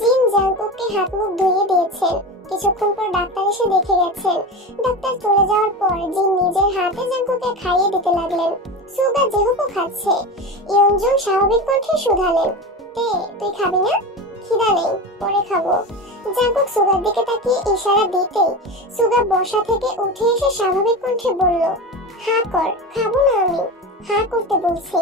জিন জাঙ্কুককে হাত মুখ ধুয়ে দিয়েছেন। কিছুক্ষণ পর ডাক্তার এসে দেখে গেছেন। ডাক্তার চলে যাওয়ার পর জিন নিজের হাতে জাঙ্কুককে খাইয়ে দিতে লাগলেন। সুগা জেহবও খাচ্ছে। ইয়নজুন স্বাভাবিক কণ্ঠে শুধালেন, তে তুই খাবি না? খিদা নেই, পরে খাবো। জাঙ্কুক সুগার দিকে তাকিয়ে ইশারা দিতেই সুগা বসা থেকে উঠে এসে স্বাভাবিক কণ্ঠে বলল, হা কর, খাবো না আমি। হা করতে বলছি।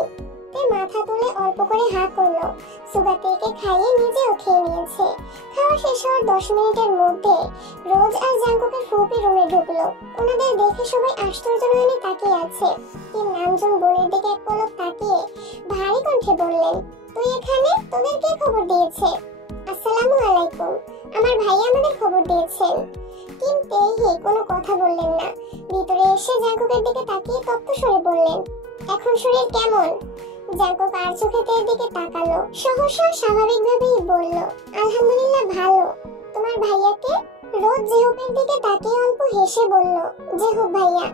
তে মাথা তুলে অল্প করে হা করলো। সুগা তেকে খাইয়ে নিজেও খেয়ে নিয়েছে। খাওয়া শেষ হওয়ার 10 মিনিটের মধ্যে রোজ আর জাঙ্কুকের ফুপি রুমে ঢুকলো। ওনাদের দেখে সবাই আশ্চর্য নয়নে তাকিয়ে আছে। কিম নামজুন বোনের দিকে এক পলক তাকিয়ে ভারী কণ্ঠে বললেন, তুই এখানে? তোদের কে খবর দিয়েছে? আসসালামু আলাইকুম, আমার ভাইয়া আমাদের খবর দিয়েছেন। কিম তেহি কোনো কথা বললেন না। ভিতরে এসে জাঙ্কুকের দিকে তাকিয়ে তপ্ত স্বরে বললেন, এখন শরীর কেমন? জাঙ্কুক আর চোখে তের দিকে তাকালো। সহসা স্বাভাবিকভাবেই বলল, আলহামদুলিল্লাহ ভালো। তোমার ভাইয়াকে? রোজ জেহবের দিকে তাকিয়ে অল্প হেসে বলল, জেহব ভাইয়া।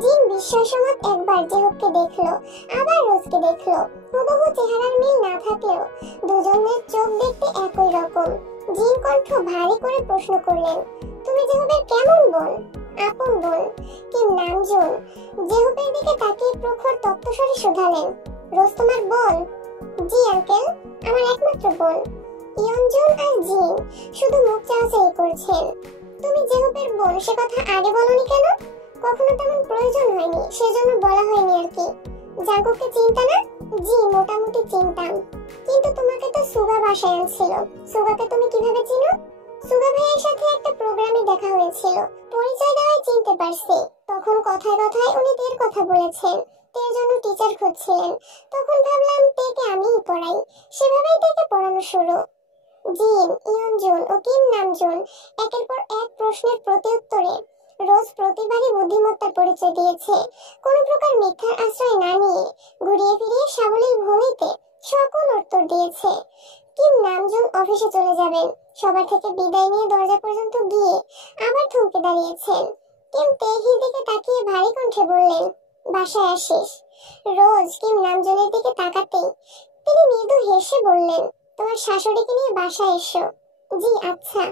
জিন বিস্ময়সমত একবার জেহবকে দেখলো, আবার রোজকে দেখলো। হুবহু চেহারার মিল না থাকলেও দুজনের চোখ দেখতে একই রকম। জিন কণ্ঠ ভারী করে প্রশ্ন করলেন, তুমি জেহবের কেমন বোন? আপন বোন। কিম নামজুন জেহবের দিকে তাকিয়ে প্রখর তপ্তস্বরে শুধালেন, রোজ তোমার বোন? জি আঙ্কেল, আমার একমাত্র বোন। ইয়নজুন আর জিন শুধু মুখ চাওয়াচাই করছেন। তুমি জেহবের বোন, সে কথা আগে বলনি কেন? কখনো তেমন প্রয়োজন হয়নি, সেজন্য বলা হয়নি আর কি। জাঙ্কুককে চিন্তা না? জি মোটামুটি চিনতাম, কিন্তু তোমাকে তো সুগা বাসায় আনছিল। সুগাকে তুমি কিভাবে চিনো? সুগা ভাইয়ের সাথে একটা প্রোগ্রামে দেখা হয়েছিল, পরিচয় দেওয়ায় চিনতে পারছি। তখন কথায় কথায় উনি তের কথা বলেছেন। তের জন্য টিচার খুঁজছিলেন। তখন ভাবলাম তেকে আমিই পড়াই। সেভাবেই তেকে পড়ানো শুরু। জিন, ইয়নজুন ও কিম নামজুন একের পর এক প্রশ্নের প্রত্যুত্তরে রোজ প্রতিবারই বুদ্ধিমত্তার পরিচয় দিয়েছে। কোনো প্রকার মিথ্যার আশ্রয় না নিয়ে ঘুরিয়ে ফিরিয়ে সাবলীল ভূমিতে সকল উত্তর দিয়েছে। কিম নামজুন অফিসে চলে যাবেন। সবার থেকে বিদায় নিয়ে দরজা পর্যন্ত গিয়ে আবার থমকে দাঁড়িয়েছেন। কিম তেহির দিকে তাকিয়ে ভারী কণ্ঠে বললেন, বাসায় আসিস? রোজ কিম নামজুনের দিকে তাকাতেই তিনি মৃদু হেসে বললেন, তোমার শাশুড়িকে নিয়ে বাসায় এসো। জি আচ্ছা।